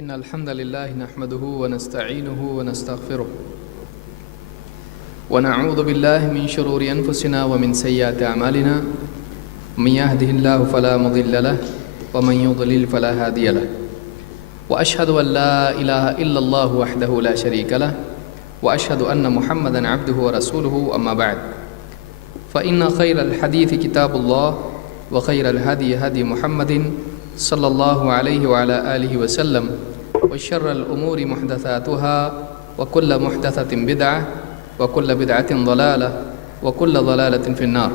إن الحمد لله نحمده ونستعينه ونستغفره ونعوذ بالله من شرور أنفسنا ومن سيئات أعمالنا من يهده الله فلا مضل له ومن يضلل فلا هادي له وأشهد أن لا إله إلا الله وحده لا شريك له وأشهد أن محمدا عبده ورسوله أما بعد فإن خير الحديث كتاب الله وخير الهدي هدي محمد صلى الله عليه وعلى آله وسلم وشر الأمور محدثاتها وكل محدثة بدعة وكل بدعة ضلالة وكل ضلالة في النار.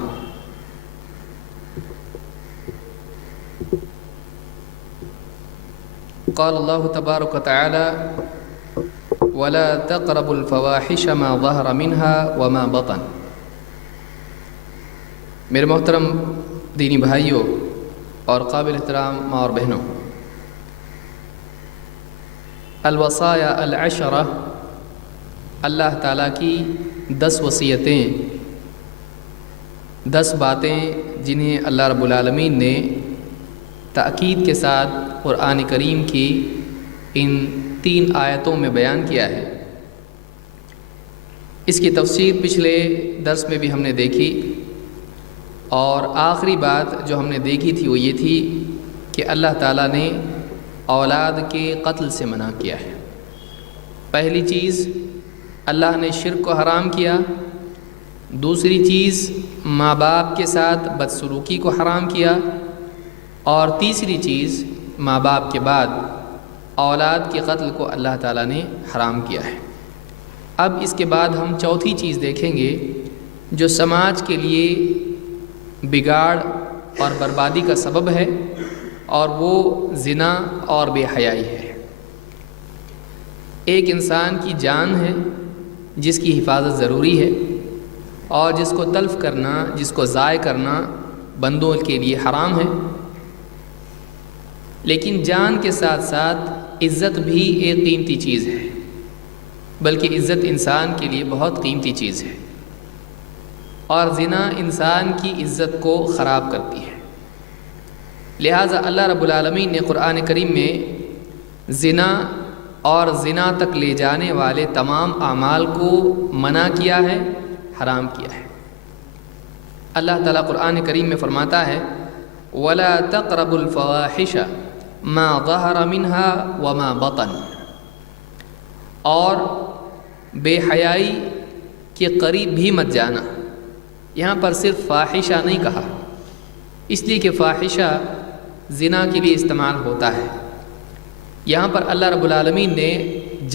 قال الله تبارك وتعالى ولا تقربوا الفواحش ما ظهر منها وما بطن. میرے محترم دینی بھائیوں اور قابل احترام ماں اور بہنوں، الوصایا العشرہ اللہ تعالیٰ کی 10 وصیتیں، 10 باتیں جنہیں اللہ رب العالمین نے تاکید کے ساتھ قرآن کریم کی ان 3 آیتوں میں بیان کیا ہے۔ اس کی تفسیر پچھلے درس میں بھی ہم نے دیکھی، اور آخری بات جو ہم نے دیکھی تھی وہ یہ تھی کہ اللہ تعالیٰ نے اولاد کے قتل سے منع کیا ہے۔ پہلی چیز اللہ نے شرک کو حرام کیا، دوسری چیز ماں باپ کے ساتھ بدسلوکی کو حرام کیا، اور تیسری چیز ماں باپ کے بعد اولاد کے قتل کو اللہ تعالیٰ نے حرام کیا ہے۔ اب اس کے بعد ہم چوتھی چیز دیکھیں گے جو سماج کے لیے بگاڑ اور بربادی کا سبب ہے، اور وہ زنا اور بے حیائی ہے۔ ایک انسان کی جان ہے جس کی حفاظت ضروری ہے، اور جس کو تلف کرنا، جس کو ضائع کرنا بندوں کے لیے حرام ہے، لیکن جان کے ساتھ ساتھ عزت بھی ایک قیمتی چیز ہے، بلکہ عزت انسان کے لیے بہت قیمتی چیز ہے، اور زنا انسان کی عزت کو خراب کرتی ہے۔ لہٰذا اللہ رب العالمین نے قرآن کریم میں زنا اور زنا تک لے جانے والے تمام اعمال کو منع کیا ہے، حرام کیا ہے۔ اللہ تعالیٰ قرآن کریم میں فرماتا ہے وَلَا تَقْرَبُوا الْفَوَاحِشَ مَا ظَهَرَ مِنْهَا وَمَا بَطَنَ، اور بے حیائی کے قریب بھی مت جانا۔ یہاں پر صرف فاحشہ نہیں کہا، اس لیے کہ فاحشہ زنا کے لیے استعمال ہوتا ہے۔ یہاں پر اللہ رب العالمین نے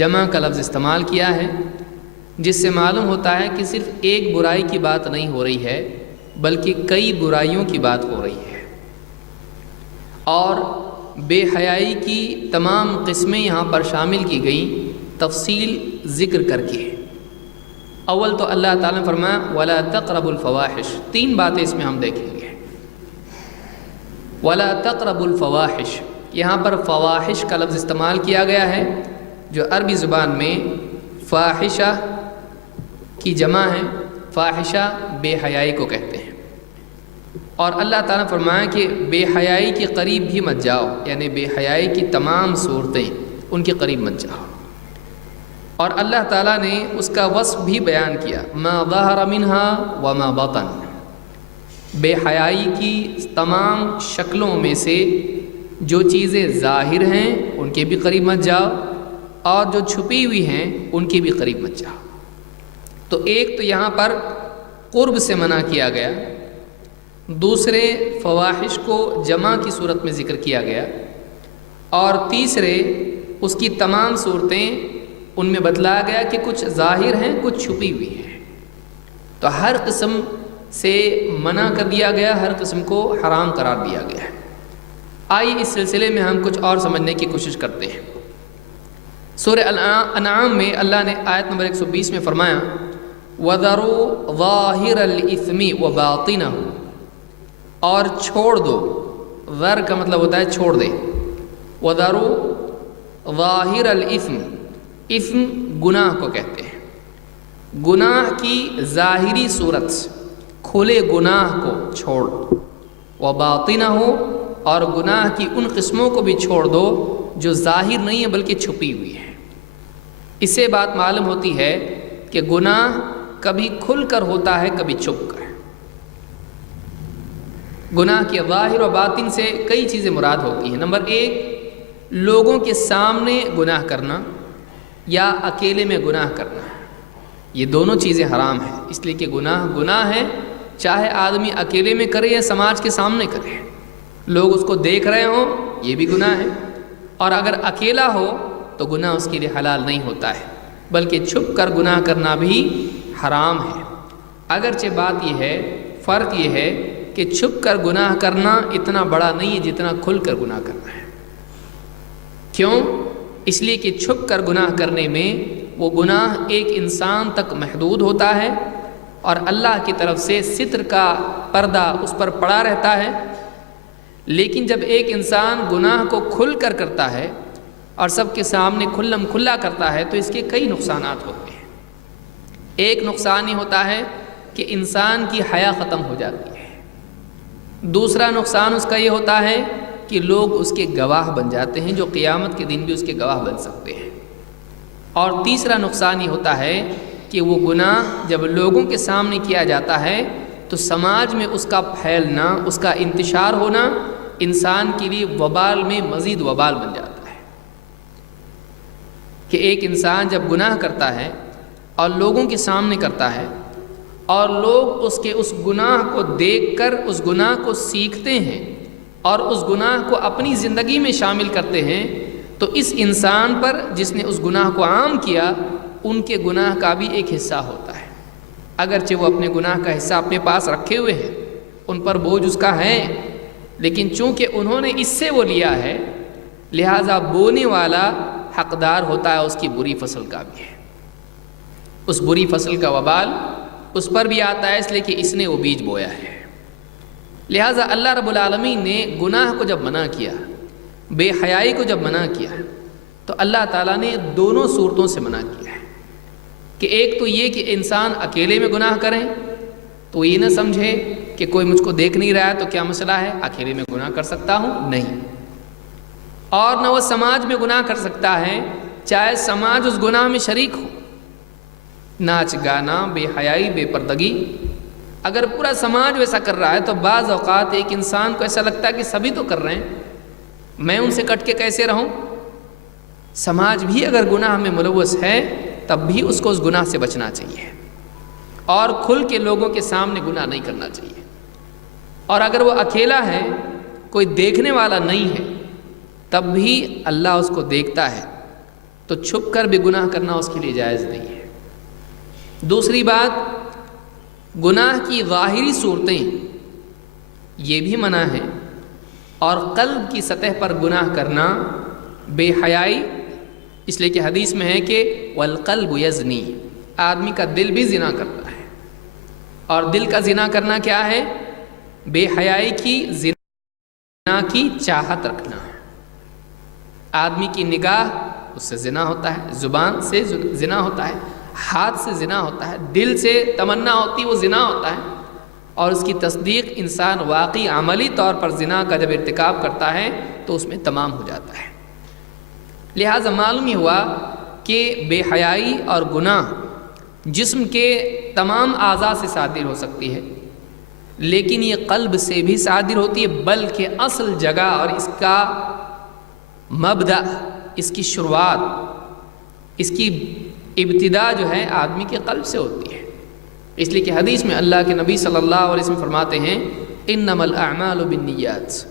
جمع کا لفظ استعمال کیا ہے، جس سے معلوم ہوتا ہے کہ صرف ایک برائی کی بات نہیں ہو رہی ہے، بلکہ کئی برائیوں کی بات ہو رہی ہے۔ اور بے حیائی کی تمام قسمیں یہاں پر شامل کی گئیں تفصیل ذکر کر کے۔ اول تو اللہ تعالیٰ نے فرمایا وَلَا تَقْرَبُوا الْفَوَاحِشَ، 3 باتیں اس میں ہم دیکھیں گے۔ وَلَا تَقْرَبُوا الْفَوَاحِشَ، یہاں پر فواحش کا لفظ استعمال کیا گیا ہے، جو عربی زبان میں فاحشہ کی جمع ہے۔ فاحشہ بے حیائی کو کہتے ہیں، اور اللہ تعالیٰ نے فرمایا کہ بے حیائی کے قریب بھی مت جاؤ، یعنی بے حیائی کی تمام صورتیں ان کے قریب مت جاؤ۔ اور اللہ تعالیٰ نے اس کا وصف بھی بیان کیا ما ظہر منہا وما بطن، بے حیائی کی تمام شکلوں میں سے جو چیزیں ظاہر ہیں ان کے بھی قریب مت جاؤ، اور جو چھپی ہوئی ہیں ان کے بھی قریب مت جاؤ۔ تو ایک تو یہاں پر قرب سے منع کیا گیا، دوسرے فواحش کو جمع کی صورت میں ذکر کیا گیا، اور تیسرے اس کی تمام صورتیں ان میں بتلایا گیا کہ کچھ ظاہر ہیں کچھ چھپی ہوئی ہیں۔ تو ہر قسم سے منع کر دیا گیا، ہر قسم کو حرام قرار دیا گیا ہے۔ آئیے اس سلسلے میں ہم کچھ اور سمجھنے کی کوشش کرتے ہیں۔ سورہ انعام میں اللہ نے آیت نمبر 120 میں فرمایا وَذَرُوا ظَاهِرَ الْإِثْمِ وَبَاطِنَهُ، اور چھوڑ دو، ذر کا مطلب ہوتا ہے چھوڑ دے، وَذَرُوا ظَاهِرَ الْإِثْمِ، اثم گناہ کو کہتے ہیں، گناہ کی ظاہری صورت کھلے گناہ کو چھوڑ، وَبَاطِنَهُ، اور گناہ کی ان قسموں کو بھی چھوڑ دو جو ظاہر نہیں ہے بلکہ چھپی ہوئی ہے۔ اس سے بات معلوم ہوتی ہے کہ گناہ کبھی کھل کر ہوتا ہے، کبھی چھپ کر۔ گناہ کے ظاہر و باطن سے کئی چیزیں مراد ہوتی ہیں۔ نمبر 1، لوگوں کے سامنے گناہ کرنا یا اکیلے میں گناہ کرنا، یہ دونوں چیزیں حرام ہیں، اس لیے کہ گناہ ہے، چاہے آدمی اکیلے میں کرے یا سماج کے سامنے کرے، لوگ اس کو دیکھ رہے ہوں یہ بھی گناہ ہے، اور اگر اکیلا ہو تو گناہ اس کے لیے حلال نہیں ہوتا ہے، بلکہ چھپ کر گناہ کرنا بھی حرام ہے۔ اگرچہ بات یہ ہے، فرق یہ ہے کہ چھپ کر گناہ کرنا اتنا بڑا نہیں ہے جتنا کھل کر گناہ کرنا ہے۔ کیوں؟ اس لیے کہ چھپ کر گناہ کرنے میں وہ گناہ ایک انسان تک محدود ہوتا ہے اور اللہ کی طرف سے ستر کا پردہ اس پر پڑا رہتا ہے، لیکن جب ایک انسان گناہ کو کھل کر کرتا ہے اور سب کے سامنے کھلم کھلا کرتا ہے تو اس کے کئی نقصانات ہوتے ہیں۔ ایک نقصان یہ ہوتا ہے کہ انسان کی حیا ختم ہو جاتی ہے، دوسرا نقصان اس کا یہ ہوتا ہے کہ لوگ اس کے گواہ بن جاتے ہیں، جو قیامت کے دن بھی اس کے گواہ بن سکتے ہیں، اور تیسرا نقصان یہ ہوتا ہے کہ وہ گناہ جب لوگوں کے سامنے کیا جاتا ہے تو سماج میں اس کا پھیلنا، اس کا انتشار ہونا انسان کے لیے وبال میں مزید وبال بن جاتا ہے۔ کہ ایک انسان جب گناہ کرتا ہے اور لوگوں کے سامنے کرتا ہے اور لوگ اس کے اس گناہ کو دیکھ کر اس گناہ کو سیکھتے ہیں اور اس گناہ کو اپنی زندگی میں شامل کرتے ہیں، تو اس انسان پر جس نے اس گناہ کو عام کیا ان کے گناہ کا بھی ایک حصہ ہوتا ہے، اگرچہ وہ اپنے گناہ کا حصہ اپنے پاس رکھے ہوئے ہیں، ان پر بوجھ اس کا ہے، لیکن چونکہ انہوں نے اس سے وہ لیا ہے لہٰذا بونے والا حقدار ہوتا ہے اس کی بری فصل کا بھی ہے، اس بری فصل کا وبال اس پر بھی آتا ہے، اس لیے کہ اس نے وہ بیج بویا ہے۔ لہٰذا اللہ رب العالمین نے گناہ کو جب منع کیا، بے حیائی کو جب منع کیا، تو اللہ تعالیٰ نے دونوں صورتوں سے منع کیا ہے کہ ایک تو یہ کہ انسان اکیلے میں گناہ کریں تو یہ نہ سمجھے کہ کوئی مجھ کو دیکھ نہیں رہا ہے تو کیا مسئلہ ہے، اکیلے میں گناہ کر سکتا ہوں، نہیں، اور نہ وہ سماج میں گناہ کر سکتا ہے چاہے سماج اس گناہ میں شریک ہو، ناچ گانا، بے حیائی، بے پردگی، اگر پورا سماج ویسا کر رہا ہے تو بعض اوقات ایک انسان کو ایسا لگتا ہے کہ سبھی تو کر رہے ہیں، میں ان سے کٹ کے کیسے رہوں۔ سماج بھی اگر گناہ میں ملوث ہے تب بھی اس کو اس گناہ سے بچنا چاہیے اور کھل کے لوگوں کے سامنے گناہ نہیں کرنا چاہیے، اور اگر وہ اکیلا ہے، کوئی دیکھنے والا نہیں ہے، تب بھی اللہ اس کو دیکھتا ہے، تو چھپ کر بھی گناہ کرنا اس کے لیے جائز نہیں ہے۔ دوسری بات، گناہ کی ظاہری صورتیں یہ بھی منع ہے، اور قلب کی سطح پر گناہ کرنا، بے حیائی، اس لیے کہ حدیث میں ہے کہ والقلب یزنی، آدمی کا دل بھی زنا کرتا ہے، اور دل کا زنا کرنا کیا ہے؟ بے حیائی کی زنا کی چاہت رکھنا ہے۔ آدمی کی نگاہ اس سے زنا ہوتا ہے، زبان سے زنا ہوتا ہے، ہاتھ سے زنا ہوتا ہے، دل سے تمنا ہوتی وہ زنا ہوتا ہے، اور اس کی تصدیق انسان واقعی عملی طور پر زنا کا جب ارتکاب کرتا ہے تو اس میں تمام ہو جاتا ہے۔ لہٰذا معلوم یہ ہوا کہ بے حیائی اور گناہ جسم کے تمام اعضاء سے صادر ہو سکتی ہے، لیکن یہ قلب سے بھی صادر ہوتی ہے، بلکہ اصل جگہ اور اس کا مبدأ، اس کی شروعات، اس کی ابتدا جو ہے آدمی کے قلب سے ہوتی ہے۔ اس لیے کہ حدیث میں اللہ کے نبی صلی اللہ علیہ وسلم فرماتے ہیں انما الاعمال بالنیات،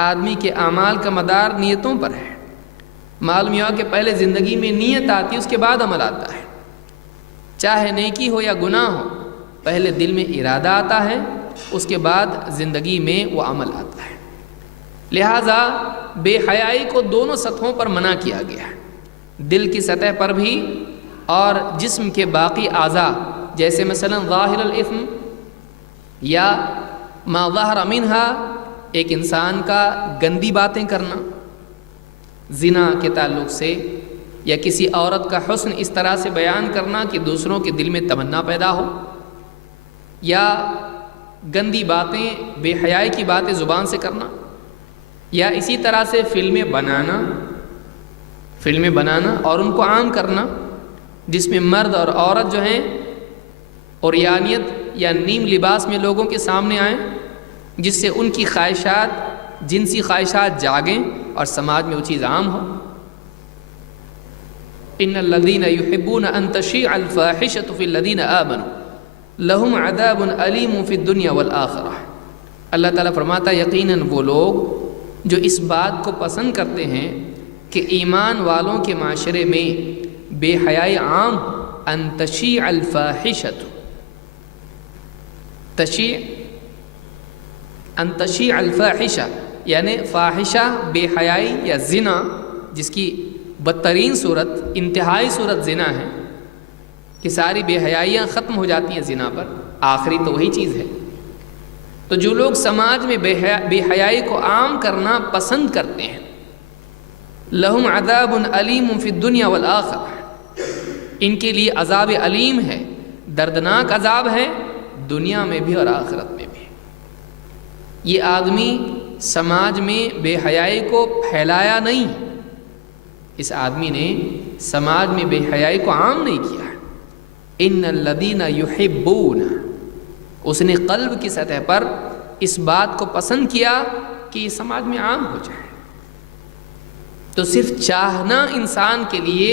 آدمی کے اعمال کا مدار نیتوں پر ہے۔ معلوم یہ کہ پہلے زندگی میں نیت آتی ہے، اس کے بعد عمل آتا ہے، چاہے نیکی ہو یا گناہ ہو، پہلے دل میں ارادہ آتا ہے، اس کے بعد زندگی میں وہ عمل آتا ہے۔ لہٰذا بے حیائی کو دونوں سطحوں پر منع کیا گیا ہے، دل کی سطح پر بھی اور جسم کے باقی اعضاء، جیسے مثلا ظاہر الاثم یا ما ظہر منہا، ایک انسان کا گندی باتیں کرنا زنا کے تعلق سے، یا کسی عورت کا حسن اس طرح سے بیان کرنا کہ دوسروں کے دل میں تمنا پیدا ہو، یا گندی باتیں، بے حیائی کی باتیں زبان سے کرنا، یا اسی طرح سے فلمیں بنانا فلمیں بنانا اور ان کو عام کرنا، جس میں مرد اور عورت جو ہیں عریانیت یا نیم لباس میں لوگوں کے سامنے آئیں، جس سے ان کی خواہشات، جنسی خواہشات جاگیں اور سماج میں وہ چیز عام ہو۔ ان الذین یحبون ان تشیع الفاحشۃ فی الذین آمنوا لہم عذاب علیم فی الدنیا والآخرہ۔ اللہ تعالیٰ فرماتا ہے یقیناً وہ لوگ جو اس بات کو پسند کرتے ہیں کہ ایمان والوں کے معاشرے میں بے حیائی عام، ان تشیع الفاحشۃ، ان تشیع الفاحشہ یعنی فاحشہ، بے حیائی یا زنا، جس کی بدترین صورت، انتہائی صورت زنا ہے کہ ساری بے حیائیاں ختم ہو جاتی ہیں زنا پر، آخری تو وہی چیز ہے۔ تو جو لوگ سماج میں بے حیائی کو عام کرنا پسند کرتے ہیں، لہم عذاب علیم فی الدنیا والآخرہ، ان کے لیے عذاب علیم ہے، دردناک عذاب ہے، دنیا میں بھی اور آخرت میں بھی۔ یہ آدمی سماج میں بے حیائی کو پھیلایا نہیں، اس آدمی نے سماج میں بے حیائی کو عام نہیں کیا۔ ان الذین یحبون، اس نے قلب کی سطح پر اس بات کو پسند کیا کہ یہ سماج میں عام ہو جائے۔ تو صرف چاہنا انسان کے لیے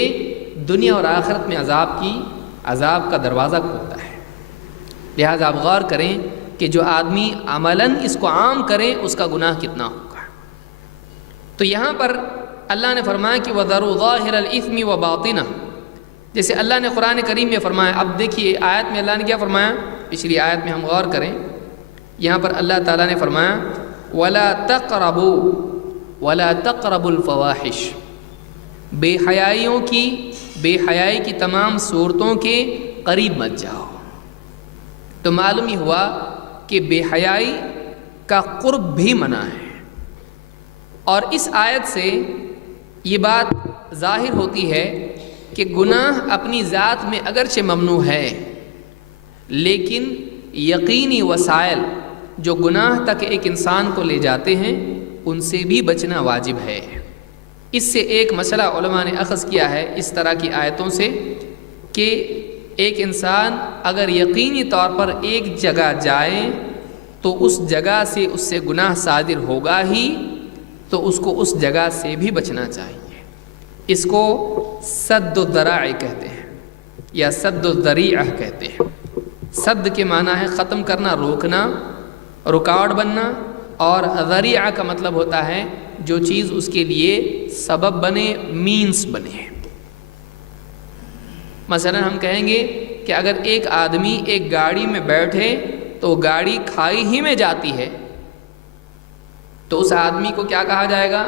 دنیا اور آخرت میں عذاب کا دروازہ کھولتا ہے۔ لہذا آپ غور کریں کہ جو آدمی عملاً اس کو عام کرے اس کا گناہ کتنا ہوگا۔ تو یہاں پر اللہ نے فرمایا کہ وَذَرُوا ظَاهِرَ الْإِثْمِ وَبَاطِنَهُ، جیسے اللہ نے قرآن کریم میں فرمایا۔ اب دیکھیے آیت میں اللہ نے کیا فرمایا، پچھلی آیت میں ہم غور کریں، یہاں پر اللہ تعالیٰ نے فرمایا وَلَا تَقْرَبُوا الْفَوَاحِشَ، بے حیائی کی تمام صورتوں کے قریب مت جاؤ۔ تو معلوم ہی ہوا کہ بے حیائی کا قرب بھی منع ہے، اور اس آیت سے یہ بات ظاہر ہوتی ہے کہ گناہ اپنی ذات میں اگرچہ ممنوع ہے، لیکن یقینی وسائل جو گناہ تک ایک انسان کو لے جاتے ہیں ان سے بھی بچنا واجب ہے۔ اس سے ایک مسئلہ علماء نے اخذ کیا ہے اس طرح کی آیتوں سے کہ ایک انسان اگر یقینی طور پر ایک جگہ جائے تو اس جگہ سے اس سے گناہ صادر ہوگا ہی، تو اس کو اس جگہ سے بھی بچنا چاہیے۔ اس کو سد الذرائع کہتے ہیں یا سد الذریعہ کہتے ہیں۔ سد کے معنی ہے ختم کرنا، روکنا، رکاوٹ بننا، اور ذریعہ کا مطلب ہوتا ہے جو چیز اس کے لیے سبب بنے، مینس بنے۔ مثلا ہم کہیں گے کہ اگر ایک آدمی ایک گاڑی میں بیٹھے تو گاڑی کھائی ہی میں جاتی ہے، تو اس آدمی کو کیا کہا جائے گا،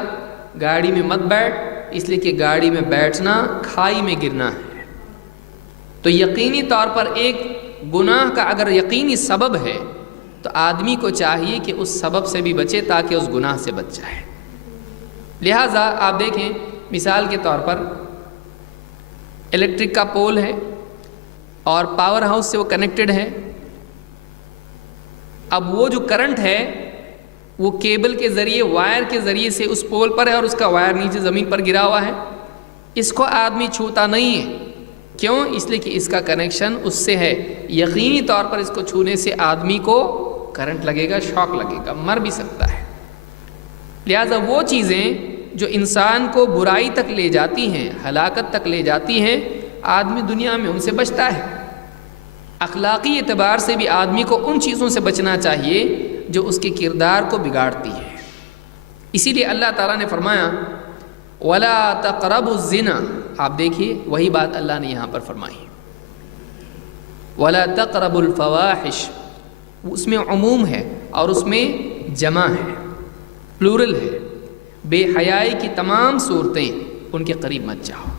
گاڑی میں مت بیٹھ، اس لیے کہ گاڑی میں بیٹھنا کھائی میں گرنا ہے۔ تو یقینی طور پر ایک گناہ کا اگر یقینی سبب ہے تو آدمی کو چاہیے کہ اس سبب سے بھی بچے تاکہ اس گناہ سے بچ جائے۔ لہٰذا آپ دیکھیں مثال کے طور پر الیکٹرک کا پول ہے اور پاور ہاؤس سے وہ کنیکٹڈ ہے۔ اب وہ جو کرنٹ ہے وہ کیبل کے ذریعے، وائر کے ذریعے سے اس پول پر ہے اور اس کا وائر نیچے زمین پر گرا ہوا ہے، اس کو آدمی چھوتا نہیں ہے۔ کیوں؟ اس لیے کہ اس کا کنیکشن اس سے ہے، یقینی طور پر اس کو چھونے سے آدمی کو کرنٹ لگے گا، شاک لگے گا، مر بھی سکتا ہے۔ لہٰذا وہ چیزیں جو انسان کو برائی تک لے جاتی ہیں، ہلاکت تک لے جاتی ہیں، آدمی دنیا میں ان سے بچتا ہے۔ اخلاقی اعتبار سے بھی آدمی کو ان چیزوں سے بچنا چاہیے جو اس کے کردار کو بگاڑتی ہے۔ اسی لیے اللہ تعالیٰ نے فرمایا وَلَا تَقْرَبُوا الزِّنَا، آپ دیکھیے وہی بات اللہ نے یہاں پر فرمائی، وَلَا تَقْرَبُوا الْفَوَاحِشَ، اس میں عموم ہے اور اس میں جمع ہے، پلورل ہے۔ بے حیائی کی تمام صورتیں ان کے قریب مت جاؤ۔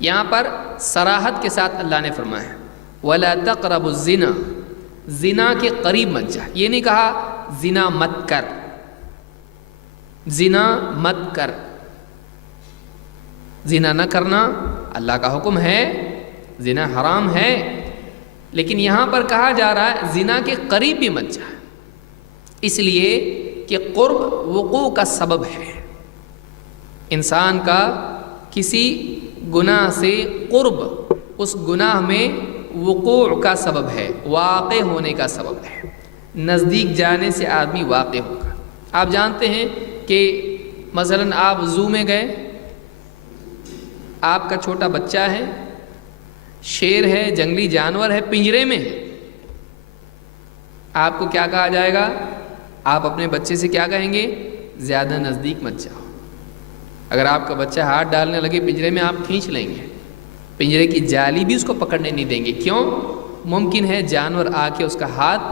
یہاں پر صراحت کے ساتھ اللہ نے فرمایا وَلَا تَقْرَبُوا الزِّنَا، زنا کے قریب مت جا۔ یہ نہیں کہا زنا مت کر، زنا مت کر، زنا نہ کرنا اللہ کا حکم ہے، زنا حرام ہے، لیکن یہاں پر کہا جا رہا ہے زنا کے قریب بھی مت جا، اس لیے کہ قرب وقوع کا سبب ہے۔ انسان کا کسی گناہ سے قرب اس گناہ میں وقوع کا سبب ہے، واقع ہونے کا سبب ہے، نزدیک جانے سے آدمی واقع ہوگا۔ آپ جانتے ہیں کہ مثلاً آپ زو میں گئے، آپ کا چھوٹا بچہ ہے، شیر ہے، جنگلی جانور ہے، پنجرے میں ہے، آپ کو کیا کہا جائے گا؟ آپ اپنے بچے سے کیا کہیں گے؟ زیادہ نزدیک مت جاؤ۔ اگر آپ کا بچہ ہاتھ ڈالنے لگے پنجرے میں، آپ کھینچ لیں گے، پنجرے کی جالی بھی اس کو پکڑنے نہیں دیں گے۔ کیوں؟ ممکن ہے جانور آ کے اس کا ہاتھ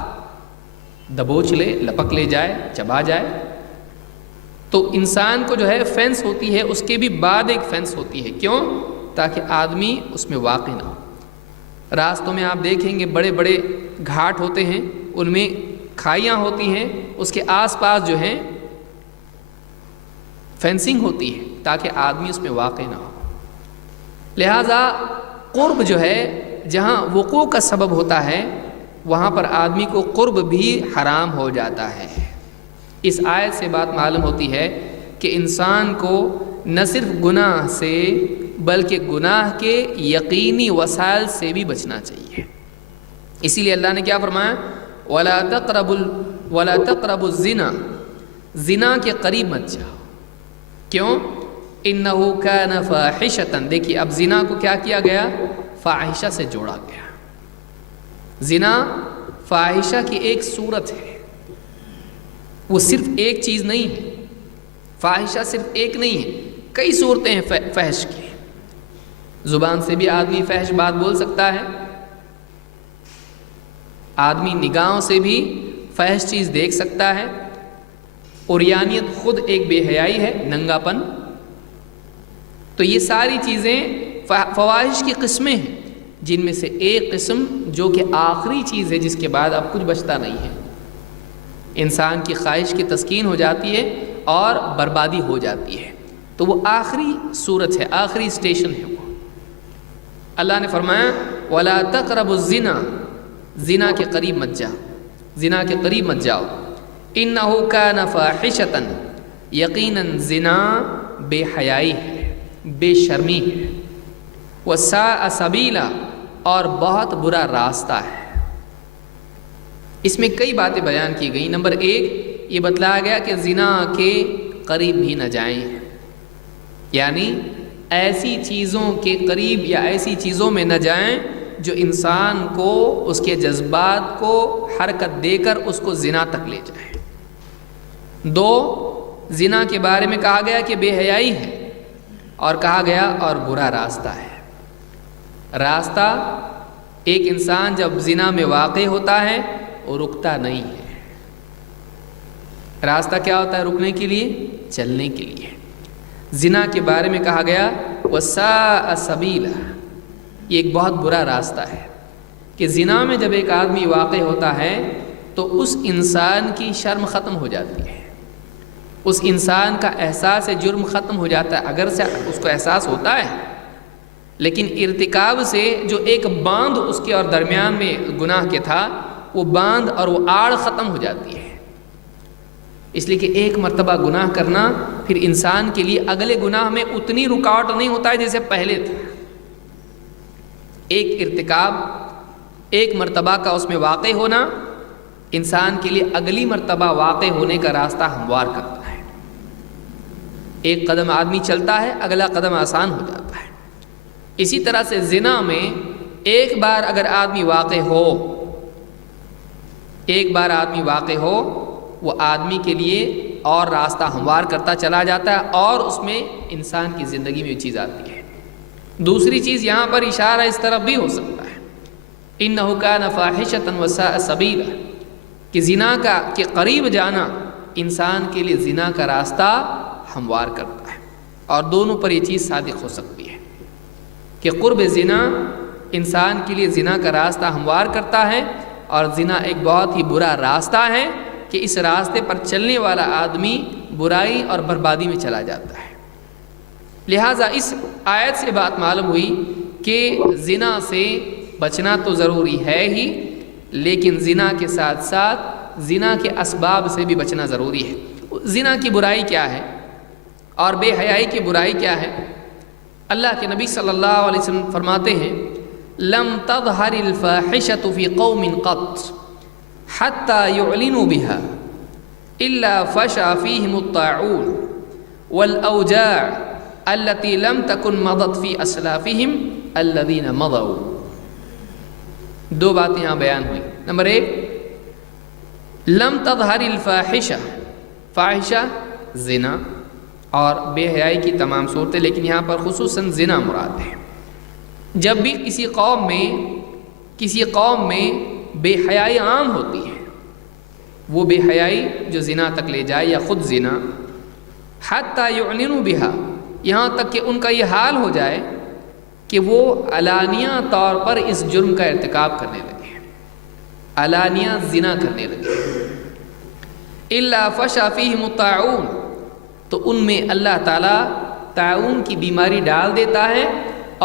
دبوچ لے، لپک لے جائے، چبا جائے۔ تو انسان کو جو ہے فینس ہوتی ہے، اس کے بھی بعد ایک فینس ہوتی ہے۔ کیوں؟ تاکہ آدمی اس میں واقع نہ ہو۔ راستوں میں آپ دیکھیں گے بڑے بڑے گھاٹ ہوتے ہیں، ان میں کھائیاں ہوتی ہیں، اس کے آس پاس جو ہیں فینسنگ ہوتی ہے تاکہ آدمی اس میں واقع نہ ہو۔ لہٰذا قرب جو ہے، جہاں وقوع کا سبب ہوتا ہے وہاں پر آدمی کو قرب بھی حرام ہو جاتا ہے۔ اس آیت سے بات معلوم ہوتی ہے کہ انسان کو نہ صرف گناہ سے بلکہ گناہ کے یقینی وسائل سے بھی بچنا چاہیے۔ اسی لیے اللہ نے کیا فرمایا؟ وَلَا تَقْرَبُوا الزِّنَا، زنا کے قریب مت جاؤ۔ کیوں؟ اِنَّهُ كَانَ فَاحِشَةً۔ دیکھیے اب زنا کو کیا کیا گیا؟ فاحشہ سے جوڑا گیا۔ زنا فاحشہ کی ایک صورت ہے، وہ صرف ایک چیز نہیں ہے۔ فاحشہ صرف ایک نہیں ہے، کئی صورتیں ہیں فحش کی۔ زبان سے بھی آدمی فحش بات بول سکتا ہے، آدمی نگاہوں سے بھی فحش چیز دیکھ سکتا ہے۔ عریانیت خود ایک بے حیائی ہے، ننگا پن۔ تو یہ ساری چیزیں فواحش کی قسمیں ہیں، جن میں سے ایک قسم جو کہ آخری چیز ہے جس کے بعد اب کچھ بچتا نہیں ہے، انسان کی خواہش کی تسکین ہو جاتی ہے اور بربادی ہو جاتی ہے، تو وہ آخری صورت ہے، آخری اسٹیشن ہے وہ۔ اللہ نے فرمایا وَلَا تَقْرَبُوا الزِّنَا، زنا کے قریب مت جاؤ، زنا کے قریب مت جاؤ۔ اِنَّهُ كَانَ فَاحِشَةً، یقیناً زنا بے حیائی ہے، بے شرمی ہے۔ وَسَاءَ سَبِيلًا، اور بہت برا راستہ ہے۔ اس میں کئی باتیں بیان کی گئیں۔ نمبر ایک، یہ بتلایا گیا کہ زنا کے قریب بھی نہ جائیں، یعنی ایسی چیزوں کے قریب یا ایسی چیزوں میں نہ جائیں جو انسان کو اس کے جذبات کو حرکت دے کر اس کو زنا تک لے جائے۔ دو، زنا کے بارے میں کہا گیا کہ بے حیائی ہے، اور کہا گیا اور برا راستہ ہے۔ راستہ، ایک انسان جب زنا میں واقع ہوتا ہے وہ رکتا نہیں ہے۔ راستہ کیا ہوتا ہے رکنے کے لیے؟ چلنے کے لیے۔ زنا کے بارے میں کہا گیا وَسَاءَ سَبِيلًا، یہ ایک بہت برا راستہ ہے کہ زنا میں جب ایک آدمی واقع ہوتا ہے تو اس انسان کی شرم ختم ہو جاتی ہے، اس انسان کا احساس جرم ختم ہو جاتا ہے، اگر سے اس کو احساس ہوتا ہے، لیکن ارتکاب سے جو ایک باندھ اس کے اور درمیان میں گناہ کے تھا، وہ باندھ اور وہ آڑ ختم ہو جاتی ہے۔ اس لیے کہ ایک مرتبہ گناہ کرنا پھر انسان کے لیے اگلے گناہ میں اتنی رکاوٹ نہیں ہوتا ہے جیسے پہلے تھا۔ ایک ارتکاب، ایک مرتبہ کا اس میں واقع ہونا انسان کے لیے اگلی مرتبہ واقع ہونے کا راستہ ہموار کرتا ہے۔ ایک قدم آدمی چلتا ہے، اگلا قدم آسان ہو جاتا ہے۔ اسی طرح سے زنا میں ایک بار اگر آدمی واقع ہو، ایک بار آدمی واقع ہو، وہ آدمی کے لیے اور راستہ ہموار کرتا چلا جاتا ہے، اور اس میں انسان کی زندگی میں یہ چیز آتی ہے۔ دوسری چیز یہاں پر اشارہ اس طرف بھی ہو سکتا ہے، اِنَّهُ كَانَ فَاحِشَةً وَسَاءَ سَبِيلًا، کہ زنا کے قریب جانا انسان کے لیے زنا کا راستہ ہموار کرتا ہے۔ اور دونوں پر یہ چیز صادق ہو سکتی ہے کہ قرب زنا انسان کے لیے زنا کا راستہ ہموار کرتا ہے، اور زنا ایک بہت ہی برا راستہ ہے کہ اس راستے پر چلنے والا آدمی برائی اور بربادی میں چلا جاتا ہے۔ لہٰذا اس آیت سے بات معلوم ہوئی کہ زنا سے بچنا تو ضروری ہے ہی، لیکن زنا کے ساتھ ساتھ زنا کے اسباب سے بھی بچنا ضروری ہے۔ زنا کی برائی کیا ہے اور بے حیائی کی برائی کیا ہے؟ اللہ کے نبی صلی اللہ علیہ وسلم فرماتے ہیں لم تظہر الفاحشۃ فی قوم قط حتی یعلنوا بها الا فشا فیہم الطاعون والاوجاع التي لم تكن مضت في اسلافهم الذين مضوا. دو باتیں یہاں بیان ہوئی. نمبر 1 لم تظہر الفاحشہ، فاحشہ زنا اور بے حیائی کی تمام صورتیں، لیکن یہاں پر خصوصاً زنا مراد ہے. جب بھی کسی قوم میں بے حیائی عام ہوتی ہے، وہ بے حیائی جو زنا تک لے جائے یا خود زنا، حتی یعلنوا بہا، یہاں تک کہ ان کا یہ حال ہو جائے کہ وہ علانیہ طور پر اس جرم کا ارتکاب کرنے لگے، علانیہ زنا کرنے لگے. الا فشا فیہم الطاعون، تو ان میں اللہ تعالیٰ طاعون کی بیماری ڈال دیتا ہے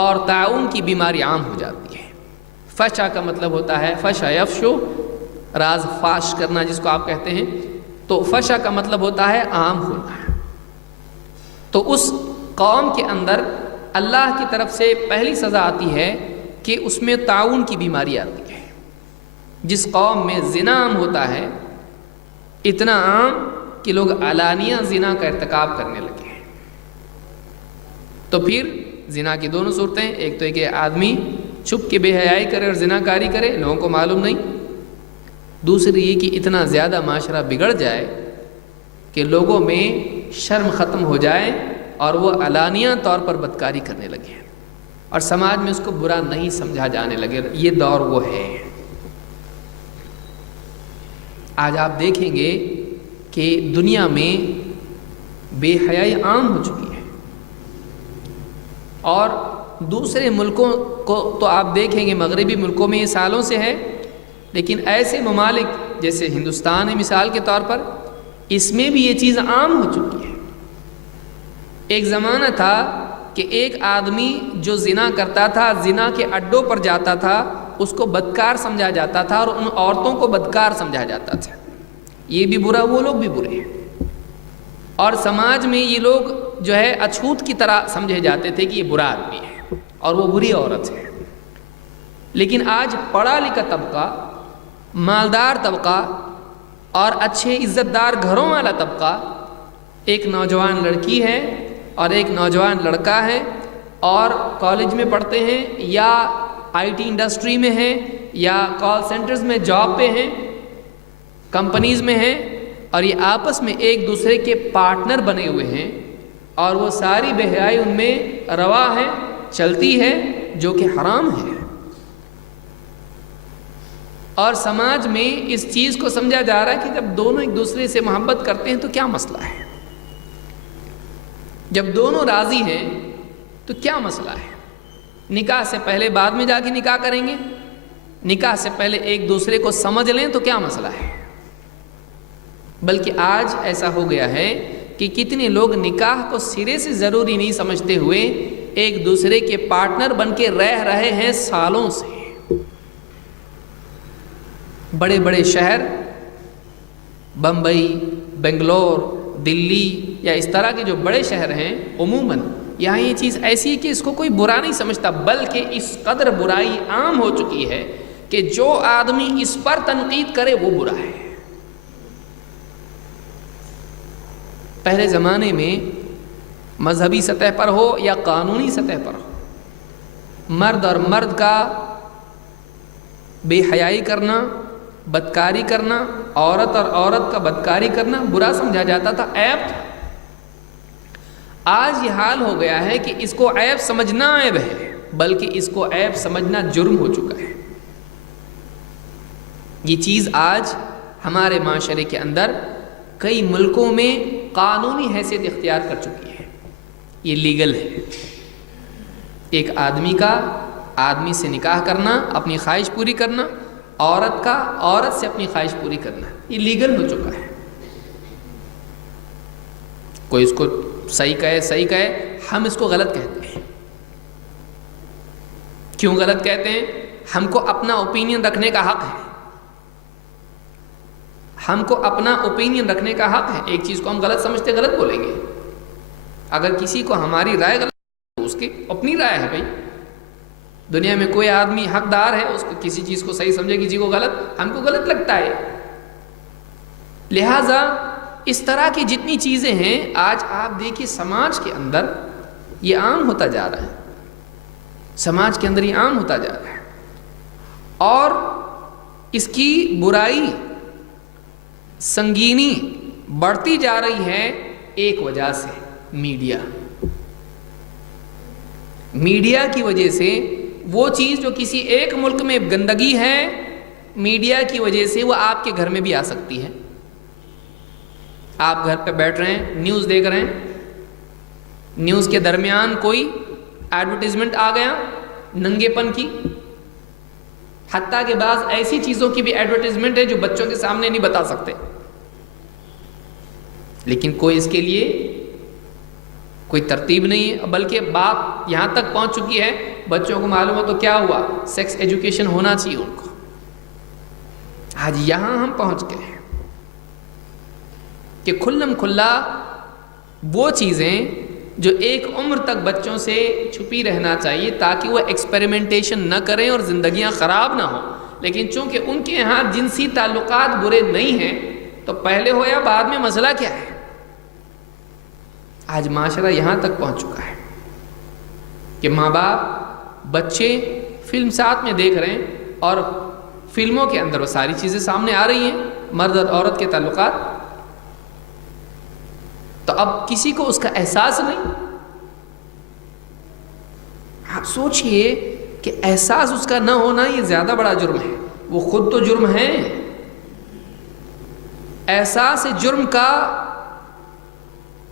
اور طاعون کی بیماری عام ہو جاتی ہے. فشا کا مطلب ہوتا ہے فشا یفشو، راز فاش کرنا جس کو آپ کہتے ہیں، تو فشا کا مطلب ہوتا ہے عام ہونا. تو اس قوم کے اندر اللہ کی طرف سے پہلی سزا آتی ہے کہ اس میں طاعون کی بیماری آتی ہے. جس قوم میں زنا عام ہوتا ہے، اتنا عام کہ لوگ علانیہ زنا کا ارتکاب کرنے لگے ہیں. تو پھر زنا کی دونوں صورتیں، ایک تو ہے کہ آدمی چھپ کے بے حیائی کرے اور زنا کاری کرے، لوگوں کو معلوم نہیں. دوسری یہ کہ اتنا زیادہ معاشرہ بگڑ جائے کہ لوگوں میں شرم ختم ہو جائے اور وہ علانیہ طور پر بدکاری کرنے لگے اور سماج میں اس کو برا نہیں سمجھا جانے لگے. یہ دور وہ ہے. آج آپ دیکھیں گے کہ دنیا میں بے حیائی عام ہو چکی ہے، اور دوسرے ملکوں کو تو آپ دیکھیں گے، مغربی ملکوں میں یہ سالوں سے ہے، لیکن ایسے ممالک جیسے ہندوستان ہے مثال کے طور پر، اس میں بھی یہ چیز عام ہو چکی ہے. ایک زمانہ تھا کہ ایک آدمی جو زنا کرتا تھا، زنا کے اڈوں پر جاتا تھا، اس کو بدکار سمجھا جاتا تھا اور ان عورتوں کو بدکار سمجھا جاتا تھا. یہ بھی برا، وہ لوگ بھی برے ہیں. اور سماج میں یہ لوگ جو ہے اچھوت کی طرح سمجھے جاتے تھے کہ یہ برا آدمی ہے اور وہ بری عورت ہے. لیکن آج پڑھا لکھا طبقہ، مالدار طبقہ اور اچھے عزت دار گھروں والا طبقہ، ایک نوجوان لڑکی ہے اور ایک نوجوان لڑکا ہے اور کالج میں پڑھتے ہیں یا آئی ٹی انڈسٹری میں ہیں یا کال سینٹرز میں جاب پہ ہیں، کمپنیز میں ہیں، اور یہ آپس میں ایک دوسرے کے پارٹنر بنے ہوئے ہیں، اور وہ ساری بے حیائی ان میں روا ہے، چلتی ہے، جو کہ حرام ہے. اور سماج میں اس چیز کو سمجھا جا رہا ہے کہ جب دونوں ایک دوسرے سے محبت کرتے ہیں تو کیا مسئلہ ہے، جب دونوں راضی ہیں تو کیا مسئلہ ہے. نکاح سے پہلے بعد میں جا کے نکاح کریں گے، نکاح سے پہلے ایک دوسرے کو سمجھ لیں تو کیا مسئلہ ہے. بلکہ آج ایسا ہو گیا ہے کہ کتنے لوگ نکاح کو سرے سے ضروری نہیں سمجھتے ہوئے ایک دوسرے کے پارٹنر بن کے رہ رہے ہیں سالوں سے. بڑے بڑے شہر، بمبئی، بنگلور، دلی یا اس طرح کے جو بڑے شہر ہیں، عموماً یہاں یہ چیز ایسی ہے کہ اس کو کوئی برا نہیں سمجھتا، بلکہ اس قدر برائی عام ہو چکی ہے کہ جو آدمی اس پر تنقید کرے وہ برا ہے. پہلے زمانے میں مذہبی سطح پر ہو یا قانونی سطح پر ہو، مرد اور مرد کا بے حیائی کرنا، بدکاری کرنا، عورت اور عورت کا بدکاری کرنا برا سمجھا جاتا تھا، عیب تھا. آج یہ حال ہو گیا ہے کہ اس کو عیب سمجھنا عیب ہے، بلکہ اس کو عیب سمجھنا جرم ہو چکا ہے. یہ چیز آج ہمارے معاشرے کے اندر کئی ملکوں میں قانونی حیثیت اختیار کر چکی ہے. یہ لیگل ہے. ایک آدمی کا آدمی سے نکاح کرنا، اپنی خواہش پوری کرنا، عورت کا عورت سے اپنی خواہش پوری کرنا، یہ لیگل ہو چکا ہے. کوئی اس کو صحیح کہے، ہم اس کو غلط کہتے ہیں. کیوں غلط کہتے ہیں؟ ہم کو اپنا اوپینین رکھنے کا حق ہے. ہم کو اپنا اوپینین رکھنے کا حق ہے. ایک چیز کو ہم غلط سمجھتے غلط بولیں گے. اگر کسی کو ہماری رائے غلط تو اس اس کی اپنی رائے ہے بھائی. دنیا میں کوئی آدمی حقدار ہے اس کو کسی چیز کو صحیح سمجھے کسی کو غلط. ہم کو غلط لگتا ہے. لہٰذا اس طرح کی جتنی چیزیں ہیں آج آپ دیکھیے سماج کے اندر یہ عام ہوتا جا رہا ہے. سماج کے اندر یہ عام ہوتا جا رہا ہے اور اس کی برائی سنگینی بڑھتی جا رہی ہے ایک وجہ سے, میڈیا. میڈیا کی وجہ سے وہ چیز جو کسی ایک ملک میں گندگی ہے, میڈیا کی وجہ سے وہ آپ کے گھر میں بھی آ سکتی ہے. آپ گھر پہ بیٹھ رہے ہیں, نیوز دیکھ رہے ہیں, نیوز کے درمیان کوئی ایڈورٹیزمنٹ آ گیا ننگے پن کی. حتیٰ کہ بعض ایسی چیزوں کی بھی ایڈورٹیزمنٹ ہے جو بچوں کے سامنے نہیں بتا سکتے, لیکن کوئی اس کے لیے کوئی ترتیب نہیں ہے. بلکہ بات یہاں تک پہنچ چکی ہے بچوں کو معلوم ہو تو کیا ہوا, سیکس ایجوکیشن ہونا چاہیے ان کو. آج یہاں ہم پہنچ گئے ہیں کہ کھلم کھلا وہ چیزیں جو ایک عمر تک بچوں سے چھپی رہنا چاہیے تاکہ وہ ایکسپیریمنٹیشن نہ کریں اور زندگیاں خراب نہ ہوں, لیکن چونکہ ان کے یہاں جنسی تعلقات برے نہیں ہیں تو پہلے ہو یا بعد میں مسئلہ کیا ہے. آج معاشرہ یہاں تک پہنچ چکا ہے کہ ماں باپ بچے فلم ساتھ میں دیکھ رہے ہیں اور فلموں کے اندر وہ ساری چیزیں سامنے آ رہی ہیں, مرد اور عورت کے تعلقات. تو اب کسی کو اس کا احساس نہیں. آپ سوچئے کہ احساس اس کا نہ ہونا یہ زیادہ بڑا جرم ہے. وہ خود تو جرم ہے, احساس جرم کا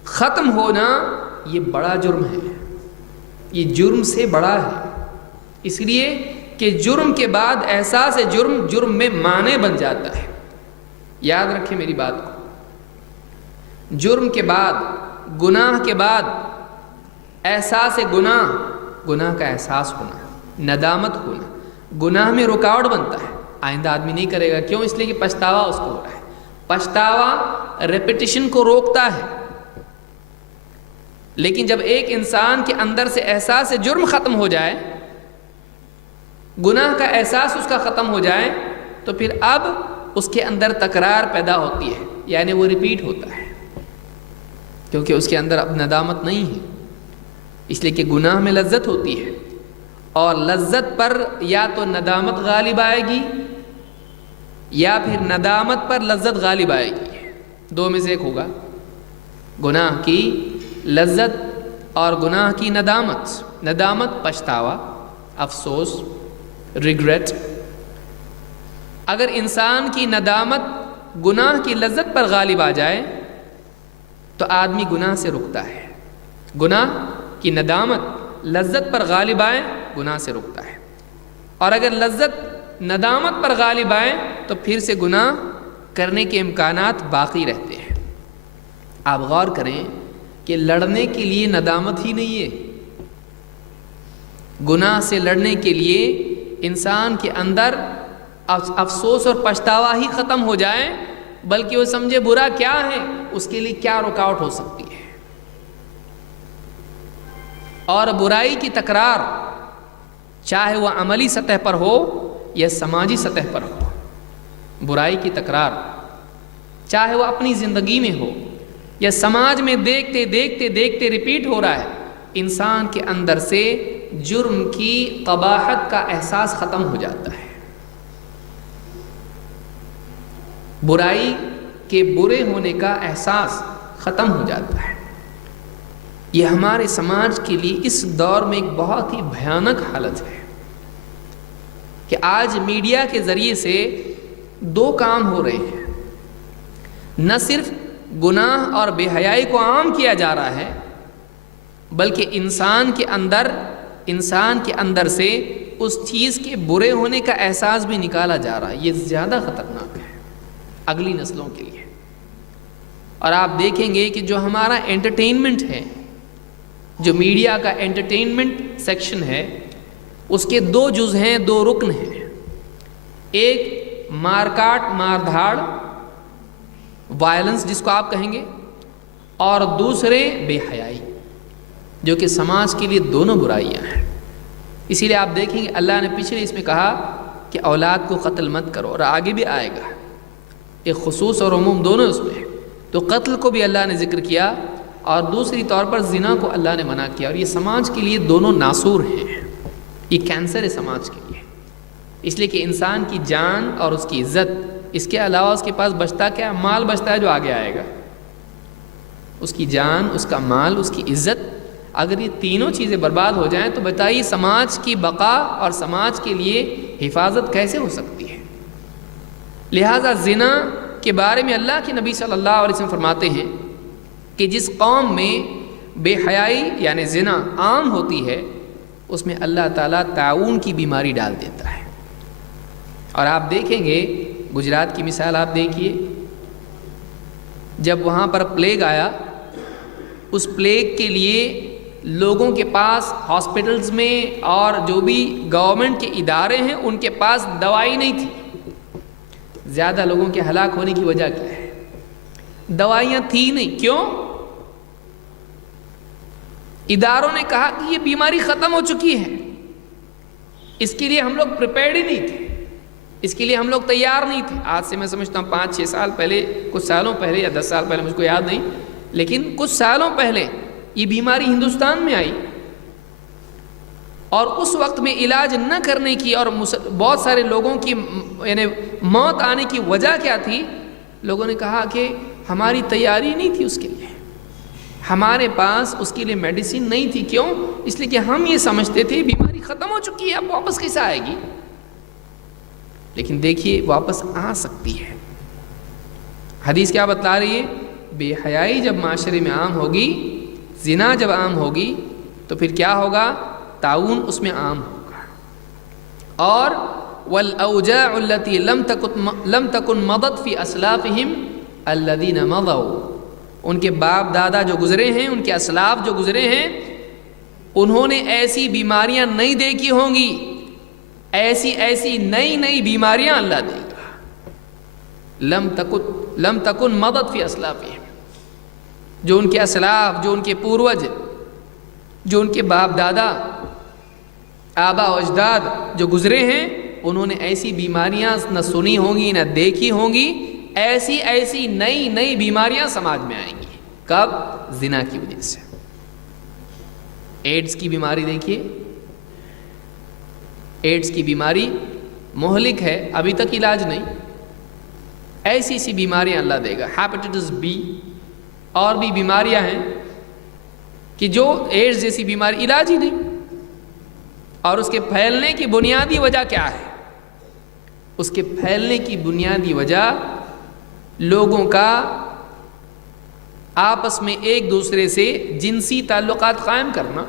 ختم ہونا یہ بڑا جرم ہے, یہ جرم سے بڑا ہے. اس لیے کہ جرم کے بعد احساس جرم جرم میں معنی بن جاتا ہے. یاد رکھیں میری بات کو, جرم کے بعد گناہ کے بعد احساس گناہ, گناہ کا احساس ہونا, ندامت ہونا گناہ میں رکاوٹ بنتا ہے. آئندہ آدمی نہیں کرے گا. کیوں؟ اس لیے کہ پچھتاوا اس کو ہو رہا ہے. پچھتاوا ریپیٹیشن کو روکتا ہے. لیکن جب ایک انسان کے اندر سے احساس جرم ختم ہو جائے, گناہ کا احساس اس کا ختم ہو جائے, تو پھر اب اس کے اندر تکرار پیدا ہوتی ہے, یعنی وہ ریپیٹ ہوتا ہے, کیونکہ اس کے اندر اب ندامت نہیں ہے. اس لیے کہ گناہ میں لذت ہوتی ہے اور لذت پر یا تو ندامت غالب آئے گی یا پھر ندامت پر لذت غالب آئے گی. دو میں سے ایک ہوگا, گناہ کی لذت اور گناہ کی ندامت. ندامت پچھتاوا, افسوس, ریگریٹ. اگر انسان کی ندامت گناہ کی لذت پر غالب آ جائے تو آدمی گناہ سے رکتا ہے. گناہ کی ندامت لذت پر غالب آئے گناہ سے رکتا ہے, اور اگر لذت ندامت پر غالب آئے تو پھر سے گناہ کرنے کے امکانات باقی رہتے ہیں. آپ غور کریں کہ لڑنے کے لیے ندامت ہی نہیں ہے. گناہ سے لڑنے کے لیے انسان کے اندر افسوس اور پچھتاوا ہی ختم ہو جائے, بلکہ وہ سمجھے برا کیا ہے, اس کے لیے کیا رکاوٹ ہو سکتی ہے. اور برائی کی تکرار چاہے وہ عملی سطح پر ہو یا سماجی سطح پر ہو, برائی کی تکرار چاہے وہ اپنی زندگی میں ہو یا سماج میں دیکھتے دیکھتے دیکھتے ریپیٹ ہو رہا ہے, انسان کے اندر سے جرم کی قباحت کا احساس ختم ہو جاتا ہے. برائی کے برے ہونے کا احساس ختم ہو جاتا ہے. یہ ہمارے سماج کے لیے اس دور میں ایک بہت ہی بھیانک حالت ہے کہ آج میڈیا کے ذریعے سے دو کام ہو رہے ہیں. نہ صرف گناہ اور بے حیائی کو عام کیا جا رہا ہے, بلکہ انسان کے اندر سے اس چیز کے برے ہونے کا احساس بھی نکالا جا رہا ہے. یہ زیادہ خطرناک ہے اگلی نسلوں کے لیے. اور آپ دیکھیں گے کہ جو ہمارا انٹرٹینمنٹ ہے, جو میڈیا کا انٹرٹینمنٹ سیکشن ہے, اس کے دو جز ہیں, دو رکن ہیں. ایک مار کاٹ مار دھاڑ, وائلنس جس کو آپ کہیں گے, اور دوسرے بے حیائی. جو کہ سماج کے لیے دونوں برائیاں ہیں۔ اسی لیے آپ دیکھیں گے اللہ نے پچھلے اس میں کہا کہ اولاد کو قتل مت کرو، اور آگے بھی آئے گا، ایک خصوص اور عموم دونوں اس میں ہے۔ تو قتل کو بھی اللہ نے ذکر کیا، اور دوسری طور پر زنا کو اللہ نے منع کیا، اور یہ سماج کے لیے دونوں ناسور ہیں، یہ کینسر ہے سماج کے لیے۔ اس لیے کہ انسان کی جان اور اس کی عزت، اس کے علاوہ اس کے پاس بچتا کیا؟ مال بچتا ہے جو آگے آئے گا۔ اس کی جان، اس کا مال، اس کی عزت، اگر یہ تینوں چیزیں برباد ہو جائیں تو بتائیے سماج کی بقا اور سماج کے لیے حفاظت کیسے ہو سکتی ہے؟ لہٰذا زنا کے بارے میں اللہ کے نبی صلی اللہ علیہ وسلم فرماتے ہیں کہ جس قوم میں بے حیائی یعنی زنا عام ہوتی ہے، اس میں اللہ تعالیٰ طاعون کی بیماری ڈال دیتا ہے۔ اور آپ دیکھیں گے گجرات کی مثال آپ دیکھیے، جب وہاں پر پلیگ آیا، اس پلیگ کے لیے لوگوں کے پاس ہاسپٹلز میں اور جو بھی گورنمنٹ کے ادارے ہیں ان کے پاس دوائی نہیں تھی۔ زیادہ لوگوں کے ہلاک ہونے کی وجہ کیا ہے؟ دوائیاں تھی نہیں۔ کیوں؟ اداروں نے کہا کہ یہ بیماری ختم ہو چکی ہے، اس کے لیے ہم لوگ پریپیئرڈ ہی نہیں تھے، اس کے لیے ہم لوگ تیار نہیں تھے۔ آج سے میں سمجھتا ہوں 5-6 سال پہلے، کچھ سالوں پہلے یا 10 سال پہلے، مجھ کو یاد نہیں، لیکن کچھ سالوں پہلے یہ بیماری ہندوستان میں آئی، اور اس وقت میں علاج نہ کرنے کی اور بہت سارے لوگوں کی یعنی موت آنے کی وجہ کیا تھی؟ لوگوں نے کہا کہ ہماری تیاری نہیں تھی اس کے لیے، ہمارے پاس اس کے لیے میڈیسن نہیں تھی۔ کیوں؟ اس لیے کہ ہم یہ سمجھتے تھے بیماری ختم ہو چکی ہے، اب واپس کیسے آئے گی؟ لیکن دیکھیے واپس آ سکتی ہے۔ حدیث کیا بتلا رہی ہے؟ بے حیائی جب معاشرے میں عام ہوگی، زنا جب عام ہوگی، تو پھر کیا ہوگا؟ طاعون اس میں عام ہوگا۔ اور والاوجاع التي لم تكن مضت في اسلافهم الذين مضوا، ان کے باپ دادا جو گزرے ہیں، ان کے اسلاف جو گزرے ہیں، انہوں نے ایسی بیماریاں نہیں دیکھی ہوں گی، ایسی نئی بیماریاں اللہ دے گا۔ لم تکن مضت فی اسلافہم، جو ان کے اسلاف، جو ان کے پوروج، جو ان کے باپ دادا، آبا و اجداد جو گزرے ہیں، انہوں نے ایسی بیماریاں نہ سنی ہوں گی نہ دیکھی ہوں گی، ایسی نئی بیماریاں سماج میں آئیں گی۔ کب؟ زنا کی وجہ سے۔ ایڈز کی بیماری دیکھیے، ایڈز کی بیماری مہلک ہے، ابھی تک علاج نہیں، ایسی بیماریاں اللہ دے گا۔ ہیپیٹائٹس بی اور بھی بیماریاں ہیں کہ جو ایڈز جیسی بیماری علاج ہی نہیں، اور اس کے پھیلنے کی بنیادی وجہ کیا ہے؟ اس کے پھیلنے کی بنیادی وجہ لوگوں کا آپس میں ایک دوسرے سے جنسی تعلقات قائم کرنا،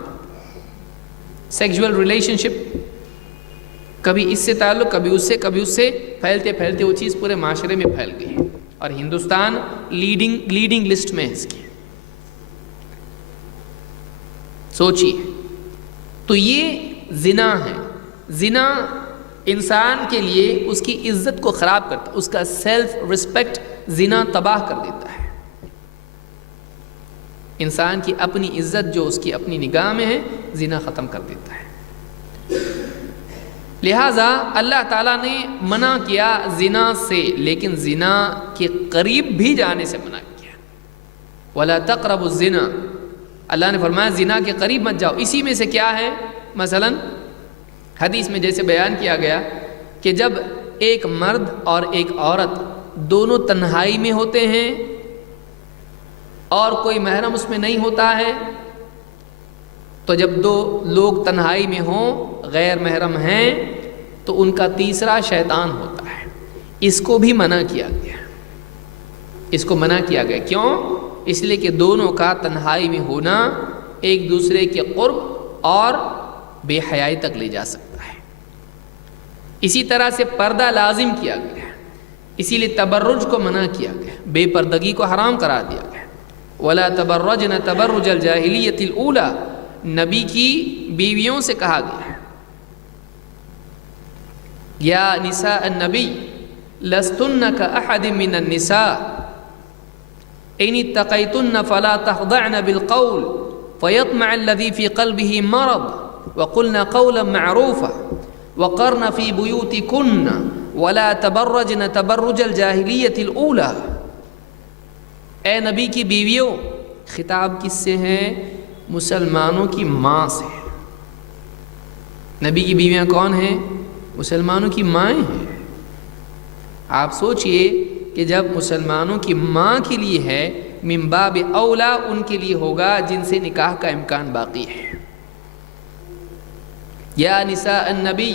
سیکشول ریلیشن شپ، کبھی اس سے تعلق، کبھی اس سے پھیلتے وہ چیز پورے معاشرے میں پھیل گئی ہے، اور ہندوستان لیڈنگ لسٹ میں ہے اس کی۔ سوچیے، تو یہ زنا ہے۔ زنا انسان کے لیے اس کی عزت کو خراب کرتا ہے، اس کا سیلف رسپیکٹ زنا تباہ کر دیتا ہے۔ انسان کی اپنی عزت جو اس کی اپنی نگاہ میں ہے، زنا ختم کر دیتا ہے۔ لہٰذا اللہ تعالیٰ نے منع کیا زنا سے، لیکن زنا کے قریب بھی جانے سے منع کیا۔ وَلَا تَقْرَبُوا الزِّنَا، اللہ نے فرمایا زنا کے قریب مت جاؤ۔ اسی میں سے کیا ہے؟ مثلا حدیث میں جیسے بیان کیا گیا کہ جب ایک مرد اور ایک عورت دونوں تنہائی میں ہوتے ہیں اور کوئی محرم اس میں نہیں ہوتا ہے، تو جب دو لوگ تنہائی میں ہوں، غیر محرم ہیں، تو ان کا تیسرا شیطان ہوتا ہے۔ اس کو بھی منع کیا گیا، اس کو منع کیا گیا۔ کیوں؟ اس لیے کہ دونوں کا تنہائی میں ہونا ایک دوسرے کے قرب اور بے حیائی تک لے جا سکتا ہے۔ اسی طرح سے پردہ لازم کیا گیا، اسی لیے تبرج کو منع کیا گیا، بے پردگی کو حرام قرار دیا گیا۔ وَلَا تَبَرَّجْنَ تَبَرُّجَ الْجَاهِلِيَّةِ الْأُولَى، نبی کی بیویوں سے کہا گیا ہے، یا نساء النبی لستن کأحد من النساء ان اتقیتن فلا تخضعن بالقول فَيَطْمَعَ الَّذِي فِي قَلْبِهِ مَرَضٌ وَقُلْنَ قَوْلًا مَعْرُوفًا وَقَرْنَ فِي بُيُوتِكُنَّ وَلَا تَبَرَّجْنَ تَبَرُّجَ الْجَاهِلِيَّةِ الْأُولَى۔ اے نبی کی بیویوں، خطاب کس سے ہے؟ مسلمانوں کی ماں سے۔ نبی کی بیویاں کون ہیں؟ مسلمانوں کی مائیں ہیں۔ آپ سوچئے کہ جب مسلمانوں کی ماں کے لیے ہے، من باب اولا ان کے لیے ہوگا جن سے نکاح کا امکان باقی ہے۔ یا نساء النبی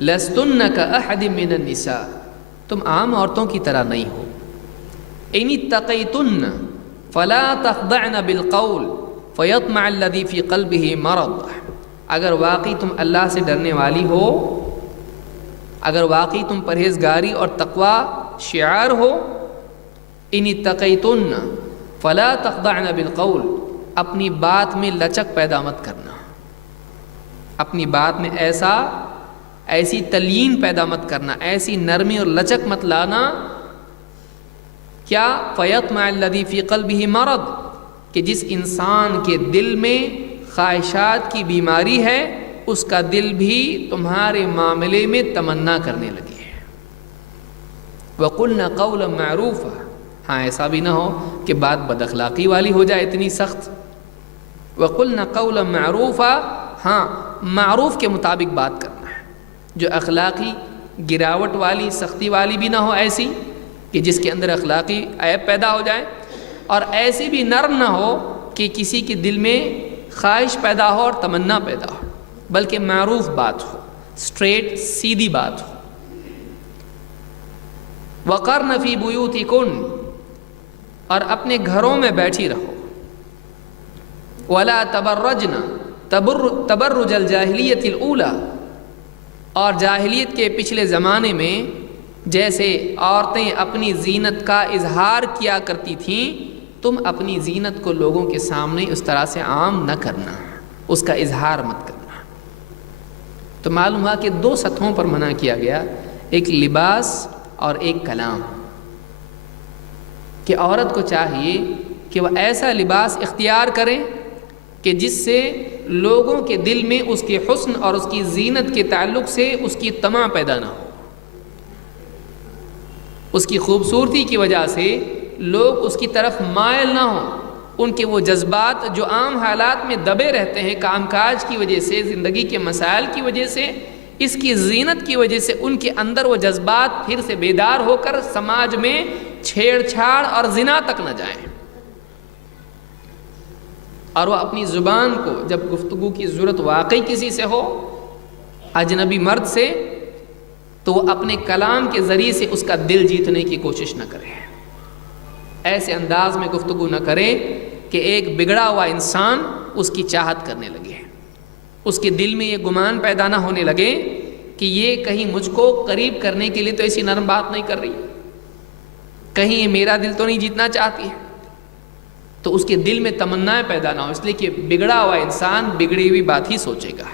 لستن کاحد من النساء، تم عام عورتوں کی طرح نہیں ہو۔ ان اتقیتن فلا تخضعن بالقول فیطمع الذی فی قلبہ مرض، اگر واقعی تم اللہ سے ڈرنے والی ہو، اگر واقعی تم پرہیزگاری اور تقوی شعار ہو، ان اتقیتن فلا تخضعن بالقول، اپنی بات میں لچک پیدا مت کرنا، اپنی بات میں ایسی تلین پیدا مت کرنا، ایسی نرمی اور لچک مت لانا۔ کیا؟ فیطمع الذی فی قلبہ مرض، کہ جس انسان کے دل میں خواہشات کی بیماری ہے، اس کا دل بھی تمہارے معاملے میں تمنا کرنے لگے۔ وَقُلْنَ قَوْلًا مَعْرُوفًا، ہاں ایسا بھی نہ ہو کہ بات بد اخلاقی والی ہو جائے اتنی سخت۔ وَقُلْنَ قَوْلًا مَعْرُوفًا، ہاں معروف کے مطابق بات کرنا ہے، جو اخلاقی گراوٹ والی سختی والی بھی نہ ہو، ایسی کہ جس کے اندر اخلاقی عیب پیدا ہو جائے، اور ایسی بھی نرم نہ ہو کہ کسی کے دل میں خواہش پیدا ہو اور تمنا پیدا ہو، بلکہ معروف بات ہو، اسٹریٹ سیدھی بات ہو۔ وَقَرْنَ فِي بُيُوتِكُنَّ، اور اپنے گھروں میں بیٹھی رہو۔ وَلَا تَبَرَّجْنَ تَبَرُّجَ الْجَاهِلِيَّةِ الْأُولَى، اور جاہلیت کے پچھلے زمانے میں جیسے عورتیں اپنی زینت کا اظہار کیا کرتی تھیں، تم اپنی زینت کو لوگوں کے سامنے اس طرح سے عام نہ کرنا، اس کا اظہار مت کرنا۔ تو معلوم ہوا کہ دو سطحوں پر منع کیا گیا، ایک لباس اور ایک کلام، کہ عورت کو چاہیے کہ وہ ایسا لباس اختیار کرے کہ جس سے لوگوں کے دل میں اس کے حسن اور اس کی زینت کے تعلق سے اس کی طمع پیدا نہ ہو، اس کی خوبصورتی کی وجہ سے لوگ اس کی طرف مائل نہ ہوں، ان کے وہ جذبات جو عام حالات میں دبے رہتے ہیں کام کاج کی وجہ سے، زندگی کے مسائل کی وجہ سے، اس کی زینت کی وجہ سے ان کے اندر وہ جذبات پھر سے بیدار ہو کر سماج میں چھیڑ چھاڑ اور زنا تک نہ جائیں، اور وہ اپنی زبان کو جب گفتگو کی ضرورت واقعی کسی سے ہو، اجنبی مرد سے، تو وہ اپنے کلام کے ذریعے سے اس کا دل جیتنے کی کوشش نہ کرے، ایسے انداز میں گفتگو نہ کرے کہ ایک بگڑا ہوا انسان اس کی چاہت کرنے لگے، اس کے دل میں یہ گمان پیدا نہ ہونے لگے کہ یہ کہیں مجھ کو قریب کرنے کے لیے تو ایسی نرم بات نہیں کر رہی، کہیں یہ میرا دل تو نہیں جیتنا چاہتی ہے، تو اس کے دل میں تمنائیں پیدا نہ ہو، اس لیے کہ بگڑا ہوا انسان بگڑی ہوئی بات ہی سوچے گا،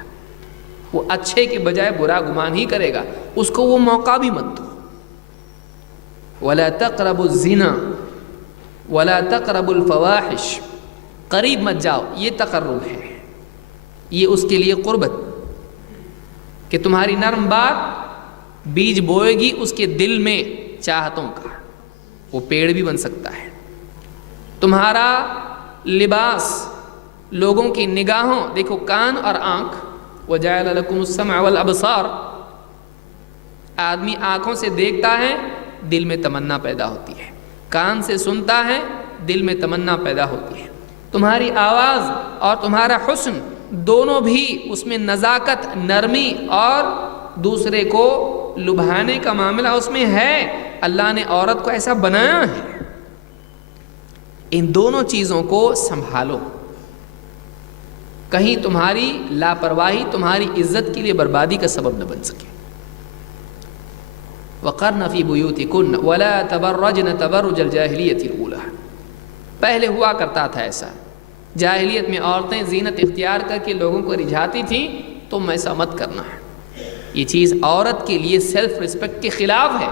وہ اچھے کے بجائے برا گمان ہی کرے گا، اس کو وہ موقع بھی مت دو۔ وَلَا تَقْرَبُوا الزِّنَا وَلَا تَقْرَبُوا الْفَوَاحِشَ، قریب مت جاؤ، یہ تقرب ہے، یہ اس کے لیے قربت، کہ تمہاری نرم بات بیج بوئے گی اس کے دل میں چاہتوں کا، وہ پیڑ بھی بن سکتا ہے۔ تمہارا لباس لوگوں کی نگاہوں، دیکھو کان اور آنکھ، وَجَعَلَ لَكُمُ السَّمْعَ وَالْأَبْصَارَ، آدمی آنکھوں سے دیکھتا ہے، دل میں تمنا پیدا ہوتی ہے، کان سے سنتا ہے، دل میں تمنا پیدا ہوتی ہے۔ تمہاری آواز اور تمہارا حسن دونوں بھی اس میں نزاکت، نرمی اور دوسرے کو لبھانے کا معاملہ اس میں ہے، اللہ نے عورت کو ایسا بنایا ہے۔ ان دونوں چیزوں کو سنبھالو، کہیں تمہاری لاپرواہی تمہاری عزت کے لیے بربادی کا سبب نہ بن سکے۔ وَقَرْنَ فِي بُيُوتِكُنَّ وَلَا تَبَرَّجْنَ تَبَرُّجَ الْجَاهِلِيَّةِ الْأُولَى، پہلے ہوا کرتا تھا ایسا، جاہلیت میں عورتیں زینت اختیار کر کے لوگوں کو رجھاتی تھیں، تم ایسا مت کرنا ہے۔ یہ چیز عورت کے لیے سیلف رسپیکٹ کے خلاف ہے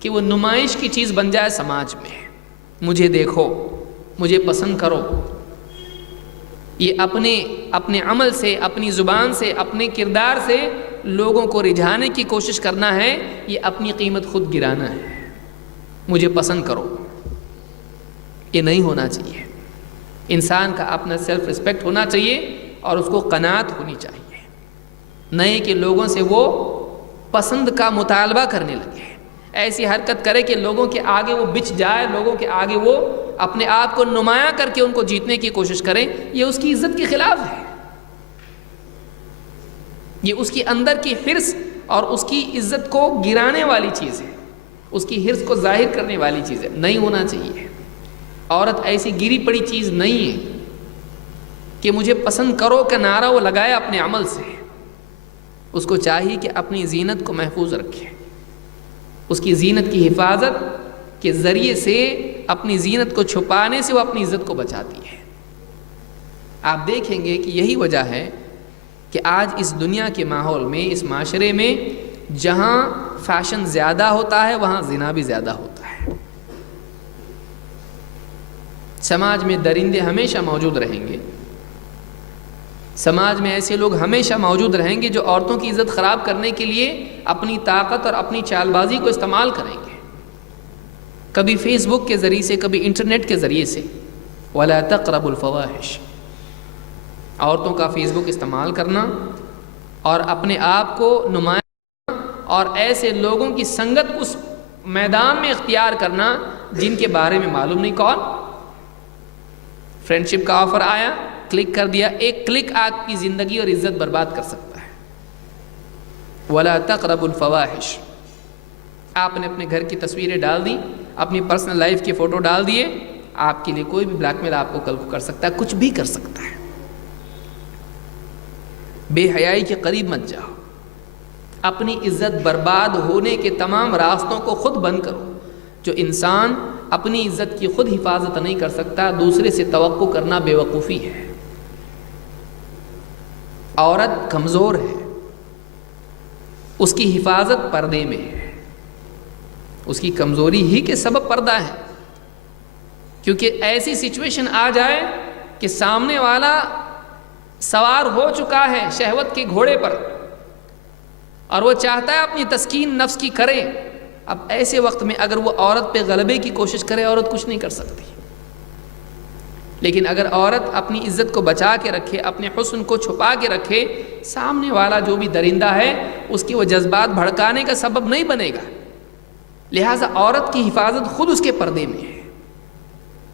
کہ وہ نمائش کی چیز بن جائے سماج میں، مجھے دیکھو، مجھے پسند کرو۔ یہ اپنے عمل سے، اپنی زبان سے، اپنے کردار سے لوگوں کو رجھانے کی کوشش کرنا ہے، یہ اپنی قیمت خود گرانا ہے، مجھے پسند کرو، یہ نہیں ہونا چاہیے۔ انسان کا اپنا سیلف رسپیکٹ ہونا چاہیے اور اس کو قناعت ہونی چاہیے، نہیں کہ لوگوں سے وہ پسند کا مطالبہ کرنے لگے، ایسی حرکت کرے کہ لوگوں کے آگے وہ بچ جائے، لوگوں کے آگے وہ اپنے آپ کو نمایاں کر کے ان کو جیتنے کی کوشش کرے۔ یہ اس کی عزت کے خلاف ہے، یہ اس کی اندر کی حرص اور اس کی عزت کو گرانے والی چیز ہے، اس کی حرص کو ظاہر کرنے والی چیز ہے، نہیں ہونا چاہیے۔ عورت ایسی گری پڑی چیز نہیں ہے کہ مجھے پسند کرو کا نعرہ وہ لگائے اپنے عمل سے، اس کو چاہیے کہ اپنی زینت کو محفوظ رکھے، اس کی زینت کی حفاظت کے ذریعے سے، اپنی زینت کو چھپانے سے وہ اپنی عزت کو بچاتی ہے۔ آپ دیکھیں گے کہ یہی وجہ ہے کہ آج اس دنیا کے ماحول میں، اس معاشرے میں جہاں فیشن زیادہ ہوتا ہے وہاں زنا بھی زیادہ ہوتا ہے۔ سماج میں درندے ہمیشہ موجود رہیں گے، سماج میں ایسے لوگ ہمیشہ موجود رہیں گے جو عورتوں کی عزت خراب کرنے کے لیے اپنی طاقت اور اپنی چال بازی کو استعمال کریں گے، کبھی فیس بک کے ذریعے سے، کبھی انٹرنیٹ کے ذریعے سے۔ وَلَا تَقْرَبُوا الْفَوَاحِشَ، عورتوں کا فیس بک استعمال کرنا اور اپنے آپ کو نمایاں اور ایسے لوگوں کی سنگت اس میدان میں اختیار کرنا جن کے بارے میں معلوم نہیں کون، فرینڈشپ کا آفر آیا، کلک کر دیا، ایک کلک آپ کی زندگی اور عزت برباد کر سکتا ہے۔ وَلَا تَقْرَبُوا الْفَوَاحِشَ، آپ نے اپنے گھر کی تصویریں ڈال دی، اپنی پرسنل لائف کی فوٹو ڈال دیے، آپ کے لیے کوئی بھی بلیک میل آپ کو کل کر سکتا ہے، کچھ بھی کر سکتا ہے۔ بے حیائی کے قریب مت جاؤ، اپنی عزت برباد ہونے کے تمام راستوں کو خود بند کرو۔ جو انسان اپنی عزت کی خود حفاظت نہیں کر سکتا، دوسرے سے توقع کرنا بے وقوفی ہے۔ عورت کمزور ہے، اس کی حفاظت پردے میں ہے، اس کی کمزوری ہی کے سبب پردہ ہے، کیونکہ ایسی سچویشن آ جائے کہ سامنے والا سوار ہو چکا ہے شہوت کے گھوڑے پر اور وہ چاہتا ہے اپنی تسکین نفس کی کرے، اب ایسے وقت میں اگر وہ عورت پہ غلبے کی کوشش کرے، عورت کچھ نہیں کر سکتی۔ لیکن اگر عورت اپنی عزت کو بچا کے رکھے، اپنے حسن کو چھپا کے رکھے، سامنے والا جو بھی درندہ ہے اس کی وہ جذبات بھڑکانے کا سبب نہیں بنے گا۔ لہٰذا عورت کی حفاظت خود اس کے پردے میں ہے،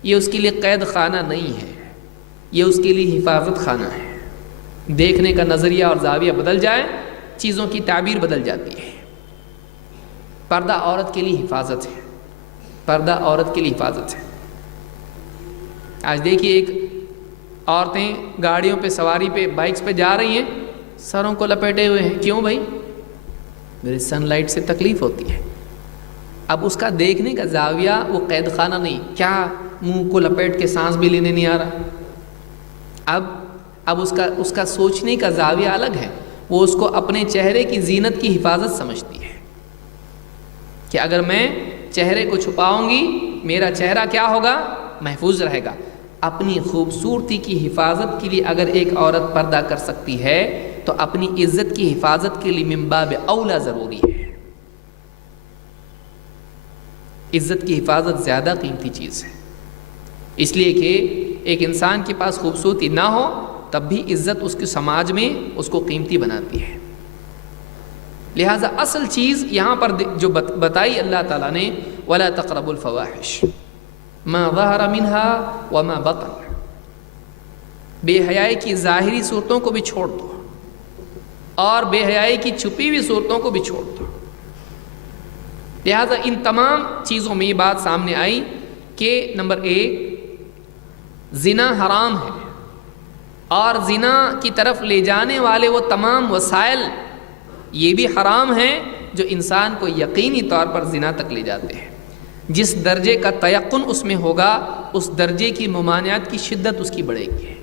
یہ اس کے لیے قید خانہ نہیں ہے، یہ اس کے لیے حفاظت خانہ ہے۔ دیکھنے کا نظریہ اور زاویہ بدل جائے، چیزوں کی تعبیر بدل جاتی ہے۔ پردہ عورت کے لیے حفاظت ہے، پردہ عورت کے لیے حفاظت ہے۔ آج دیکھیے ایک عورتیں گاڑیوں پہ سواری پہ، بائکس پہ جا رہی ہیں، سروں کو لپیٹے ہوئے ہیں، کیوں بھائی؟ میرے سن لائٹ سے تکلیف ہوتی ہے۔ اب اس کا دیکھنے کا زاویہ وہ قید خانہ نہیں، کیا منہ کو لپیٹ کے سانس بھی لینے نہیں آ رہا؟ اب اس کا سوچنے کا زاویہ الگ ہے، وہ اس کو اپنے چہرے کی زینت کی حفاظت سمجھتی ہے کہ اگر میں چہرے کو چھپاؤں گی میرا چہرہ کیا ہوگا؟ محفوظ رہے گا۔ اپنی خوبصورتی کی حفاظت کے لیے اگر ایک عورت پردہ کر سکتی ہے تو اپنی عزت کی حفاظت کے لیے من باب اولا ضروری ہے۔ عزت کی حفاظت زیادہ قیمتی چیز ہے، اس لیے کہ ایک انسان کے پاس خوبصورتی نہ ہو تب بھی عزت اس کے سماج میں اس کو قیمتی بناتی ہے۔ لہٰذا اصل چیز یہاں پر جو بتائی اللہ تعالیٰ نے، وَلَا تَقْرَبُوا الْفَوَاحِشَ مَا ظَهَرَ مِنْهَا وَمَا بَطَنَ، بے حیائی کی ظاہری صورتوں کو بھی چھوڑ دو اور بے حیائی کی چھپی ہوئی صورتوں کو بھی چھوڑ دو۔ لہٰذا ان تمام چیزوں میں یہ بات سامنے آئی کہ نمبر ایک، زنا حرام ہے اور زنا کی طرف لے جانے والے وہ تمام وسائل یہ بھی حرام ہیں جو انسان کو یقینی طور پر زنا تک لے جاتے ہیں۔ جس درجے کا تیقن اس میں ہوگا اس درجے کی ممانعت کی شدت اس کی بڑھے گی۔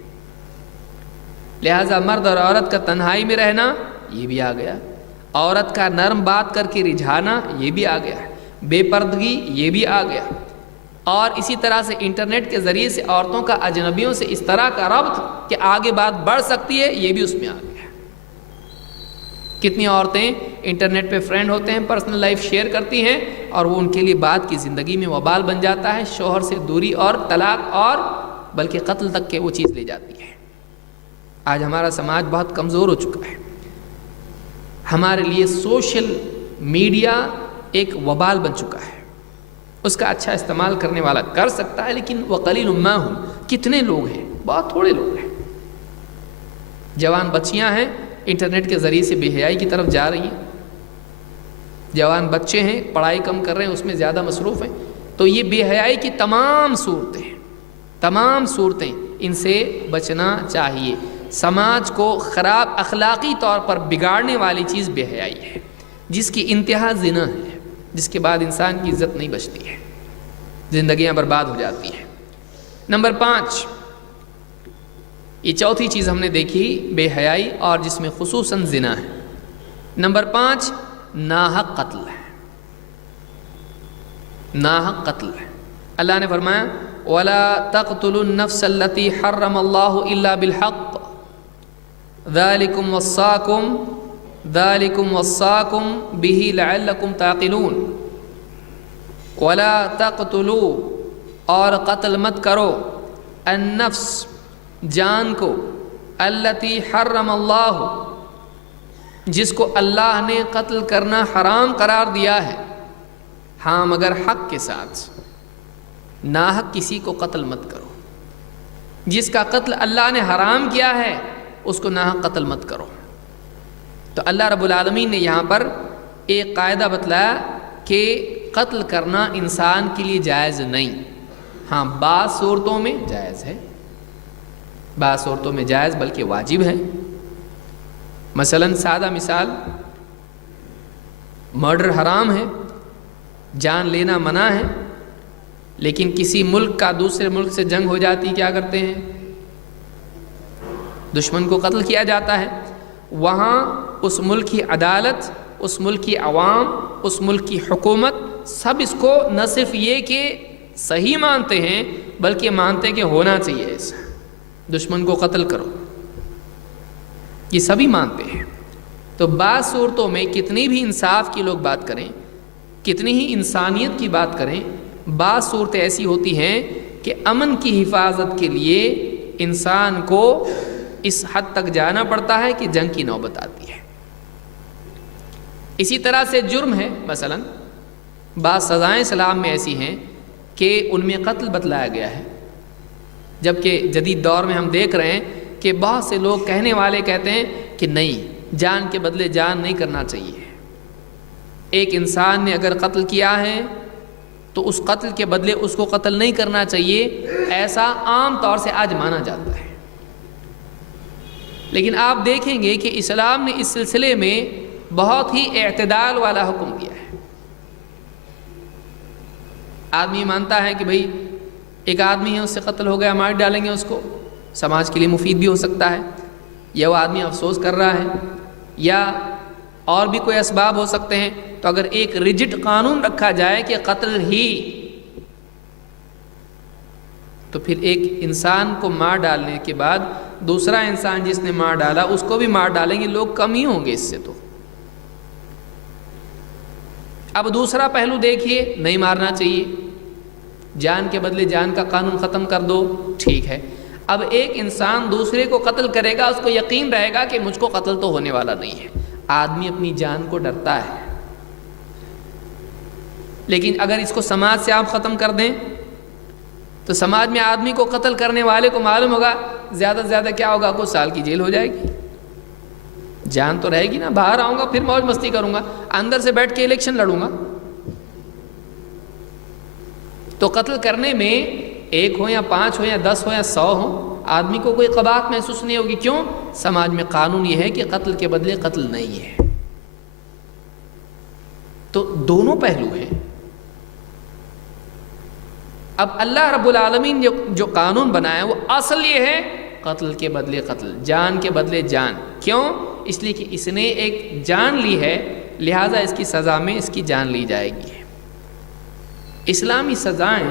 لہٰذا مرد اور عورت کا تنہائی میں رہنا یہ بھی آ گیا، عورت کا نرم بات کر کے رجھانا یہ بھی آ گیا، بے پردگی یہ بھی آ گیا، اور اسی طرح سے انٹرنیٹ کے ذریعے سے عورتوں کا اجنبیوں سے اس طرح کا ربط کہ آگے بات بڑھ سکتی ہے، یہ بھی اس میں آ گیا ہے۔ کتنی عورتیں انٹرنیٹ پہ فرینڈ ہوتے ہیں، پرسنل لائف شیئر کرتی ہیں، اور وہ ان کے لیے بعد کی زندگی میں وبال بن جاتا ہے، شوہر سے دوری اور طلاق اور بلکہ قتل تک کے وہ چیز لے جاتی ہے۔ آج ہمارا سماج بہت کمزور ہو چکا ہے، ہمارے لیے سوشل میڈیا ایک وبال بن چکا ہے۔ اس کا اچھا استعمال کرنے والا کر سکتا ہے، لیکن وَقَلِيلٌ مَّا هُمْ، کتنے لوگ ہیں، بہت تھوڑے لوگ ہیں۔ جوان بچیاں ہیں، انٹرنیٹ کے ذریعے سے بے حیائی کی طرف جا رہی ہیں۔ جوان بچے ہیں، پڑھائی کم کر رہے ہیں، اس میں زیادہ مصروف ہیں۔ تو یہ بے حیائی کی تمام صورتیں ان سے بچنا چاہیے۔ سماج کو خراب اخلاقی طور پر بگاڑنے والی چیز بے حیائی ہے، جس کی انتہا زنا ہے، جس کے بعد انسان کی عزت نہیں بچتی ہے، زندگیاں برباد ہو جاتی ہیں۔ نمبر 5، یہ چوتھی چیز ہم نے دیکھی بے حیائی، اور جس میں خصوصاً زنا ہے۔ نمبر 5، ناحق قتل ہے۔ ناحق قتل ہے۔ اللہ نے فرمایا وَلَا تَقْتُلُوا النَّفْسَ الَّتِي حَرَّمَ اللَّهُ إِلَّا بِالْحَقِّ ذَلِكُمْ وَصَّاكُمْ بِهِ لَعَلَّكُمْ تَعْقِلُونَ۔ وَلَا تَقْتُلُوا، اور قتل مت کرو، النفس، جان کو، الَّتِي حَرَّمَ اللَّهُ، جس کو اللہ نے قتل کرنا حرام قرار دیا ہے، ہاں مگر حق کے ساتھ۔ ناحق کسی کو قتل مت کرو، جس کا قتل اللہ نے حرام کیا ہے اس کو ناحق قتل مت کرو۔ تو اللہ رب العالمین نے یہاں پر ایک قاعدہ بتلایا کہ قتل کرنا انسان کے لیے جائز نہیں، ہاں بعض صورتوں میں جائز ہے، بعض صورتوں میں جائز بلکہ واجب ہے۔ مثلا سادہ مثال، مرڈر حرام ہے، جان لینا منع ہے، لیکن کسی ملک کا دوسرے ملک سے جنگ ہو جاتی، کیا کرتے ہیں؟ دشمن کو قتل کیا جاتا ہے۔ وہاں اس ملک کی عدالت، اس ملک کی عوام، اس ملک کی حکومت، سب اس کو نہ صرف یہ کہ صحیح مانتے ہیں بلکہ مانتے کہ ہونا چاہیے ایسا، دشمن کو قتل کرو، یہ سبھی مانتے ہیں۔ تو بعض صورتوں میں کتنی بھی انصاف کی لوگ بات کریں، کتنی ہی انسانیت کی بات کریں، بعض صورتیں ایسی ہوتی ہیں کہ امن کی حفاظت کے لیے انسان کو اس حد تک جانا پڑتا ہے کہ جنگ کی نوبت آتی ہے۔ اسی طرح سے جرم ہے، مثلا بعض سزائیں اسلام میں ایسی ہیں کہ ان میں قتل بتلایا گیا ہے، جبکہ جدید دور میں ہم دیکھ رہے ہیں کہ بہت سے لوگ کہنے والے کہتے ہیں کہ نہیں، جان کے بدلے جان نہیں کرنا چاہیے۔ ایک انسان نے اگر قتل کیا ہے تو اس قتل کے بدلے اس کو قتل نہیں کرنا چاہیے، ایسا عام طور سے آج مانا جاتا ہے۔ لیکن آپ دیکھیں گے کہ اسلام نے اس سلسلے میں بہت ہی اعتدال والا حکم دیا ہے۔ آدمی مانتا ہے کہ بھئی ایک آدمی ہے، اس سے قتل ہو گیا، مار ڈالیں گے اس کو، سماج کے لیے مفید بھی ہو سکتا ہے، یا وہ آدمی افسوس کر رہا ہے، یا اور بھی کوئی اسباب ہو سکتے ہیں۔ تو اگر ایک ریجڈ قانون رکھا جائے کہ قتل ہی، تو پھر ایک انسان کو مار ڈالنے کے بعد دوسرا انسان جس نے مار ڈالا اس کو بھی مار ڈالیں گے، لوگ کم ہی ہوں گے اس سے۔ تو اب دوسرا پہلو دیکھیے، نہیں مارنا چاہیے، جان کے بدلے جان کا قانون ختم کر دو، ٹھیک ہے۔ اب ایک انسان دوسرے کو قتل کرے گا، اس کو یقین رہے گا کہ مجھ کو قتل تو ہونے والا نہیں ہے، آدمی اپنی جان کو ڈرتا ہے۔ لیکن اگر اس کو سماج سے آپ ختم کر دیں تو سماج میں آدمی کو قتل کرنے والے کو معلوم ہوگا زیادہ سے زیادہ کیا ہوگا، کچھ سال کی جیل ہو جائے گی، جان تو رہے گی نا، باہر آؤں گا پھر موج مستی کروں گا، اندر سے بیٹھ کے الیکشن لڑوں گا۔ تو قتل کرنے میں 1 ہو یا 5 ہو یا 10 ہو یا 100 ہو، آدمی کو کوئی قباحت محسوس نہیں ہوگی۔ کیوں؟ سماج میں قانون یہ ہے کہ قتل کے بدلے قتل نہیں ہے۔ تو دونوں پہلو ہیں۔ اب اللہ رب العالمین نے جو قانون بنایا وہ اصل یہ ہے قتل کے بدلے قتل، جان کے بدلے جان۔ کیوں؟ اس لیے کہ اس نے ایک جان لی ہے، لہٰذا اس کی سزا میں اس کی جان لی جائے گی۔ اسلامی سزائیں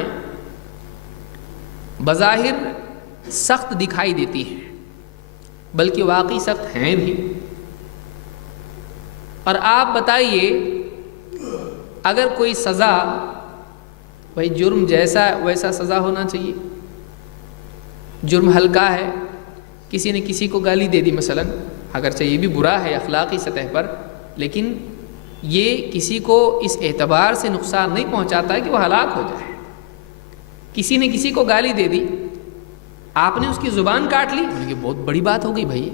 بظاہر سخت دکھائی دیتی ہیں بلکہ واقعی سخت ہیں بھی. اور آپ بتائیے اگر کوئی سزا، بھائی جرم جیسا ویسا سزا ہونا چاہیے. جرم ہلکا ہے، کسی نے کسی کو گالی دے دی مثلا، اگرچہ یہ بھی برا ہے اخلاقی سطح پر، لیکن یہ کسی کو اس اعتبار سے نقصان نہیں پہنچاتا ہے کہ وہ ہلاک ہو جائے. کسی نے کسی کو گالی دے دی، آپ نے اس کی زبان کاٹ لی، یہ بہت بڑی بات ہو گئی بھائی.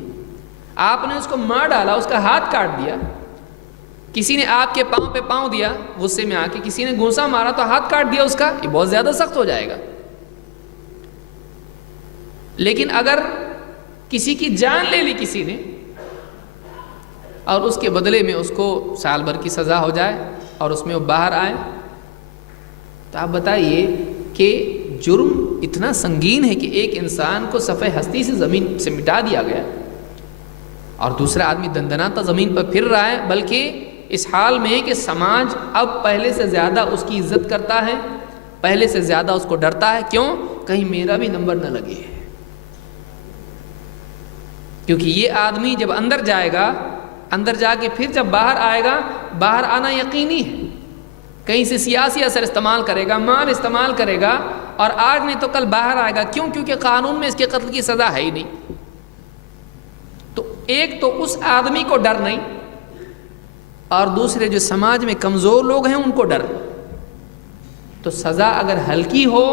آپ نے اس کو مار ڈالا، اس کا ہاتھ کاٹ دیا. کسی نے آپ کے پاؤں پہ پاؤں دیا غصے میں آ کے، کسی نے گھونسا مارا تو ہاتھ کاٹ دیا اس کا، یہ بہت زیادہ سخت ہو جائے گا. لیکن اگر کسی کی جان لے لی کسی نے اور اس کے بدلے میں اس کو سال بھر کی سزا ہو جائے اور اس میں وہ باہر آئے، تو آپ بتائیے کہ جرم اتنا سنگین ہے کہ ایک انسان کو صفحہ ہستی سے زمین سے مٹا دیا گیا اور دوسرا آدمی دندناتا زمین پر پھر رہا ہے، بلکہ اس حال میں ہے کہ سماج اب پہلے سے زیادہ اس کی عزت کرتا ہے، پہلے سے زیادہ اس کو ڈرتا ہے. کیوں؟ کہیں میرا بھی نمبر نہ لگے. کیونکہ یہ آدمی جب اندر جائے گا، اندر جا کے پھر جب باہر آئے گا، باہر آنا یقینی ہے. کہیں سے سیاسی اثر استعمال کرے گا، مال استعمال کرے گا، اور آج نہیں تو کل باہر آئے گا. کیوں؟ کیونکہ قانون میں اس کے قتل کی سزا ہے ہی نہیں. تو ایک تو اس آدمی کو ڈر نہیں، اور دوسرے جو سماج میں کمزور لوگ ہیں ان کو ڈر. تو سزا اگر ہلکی ہو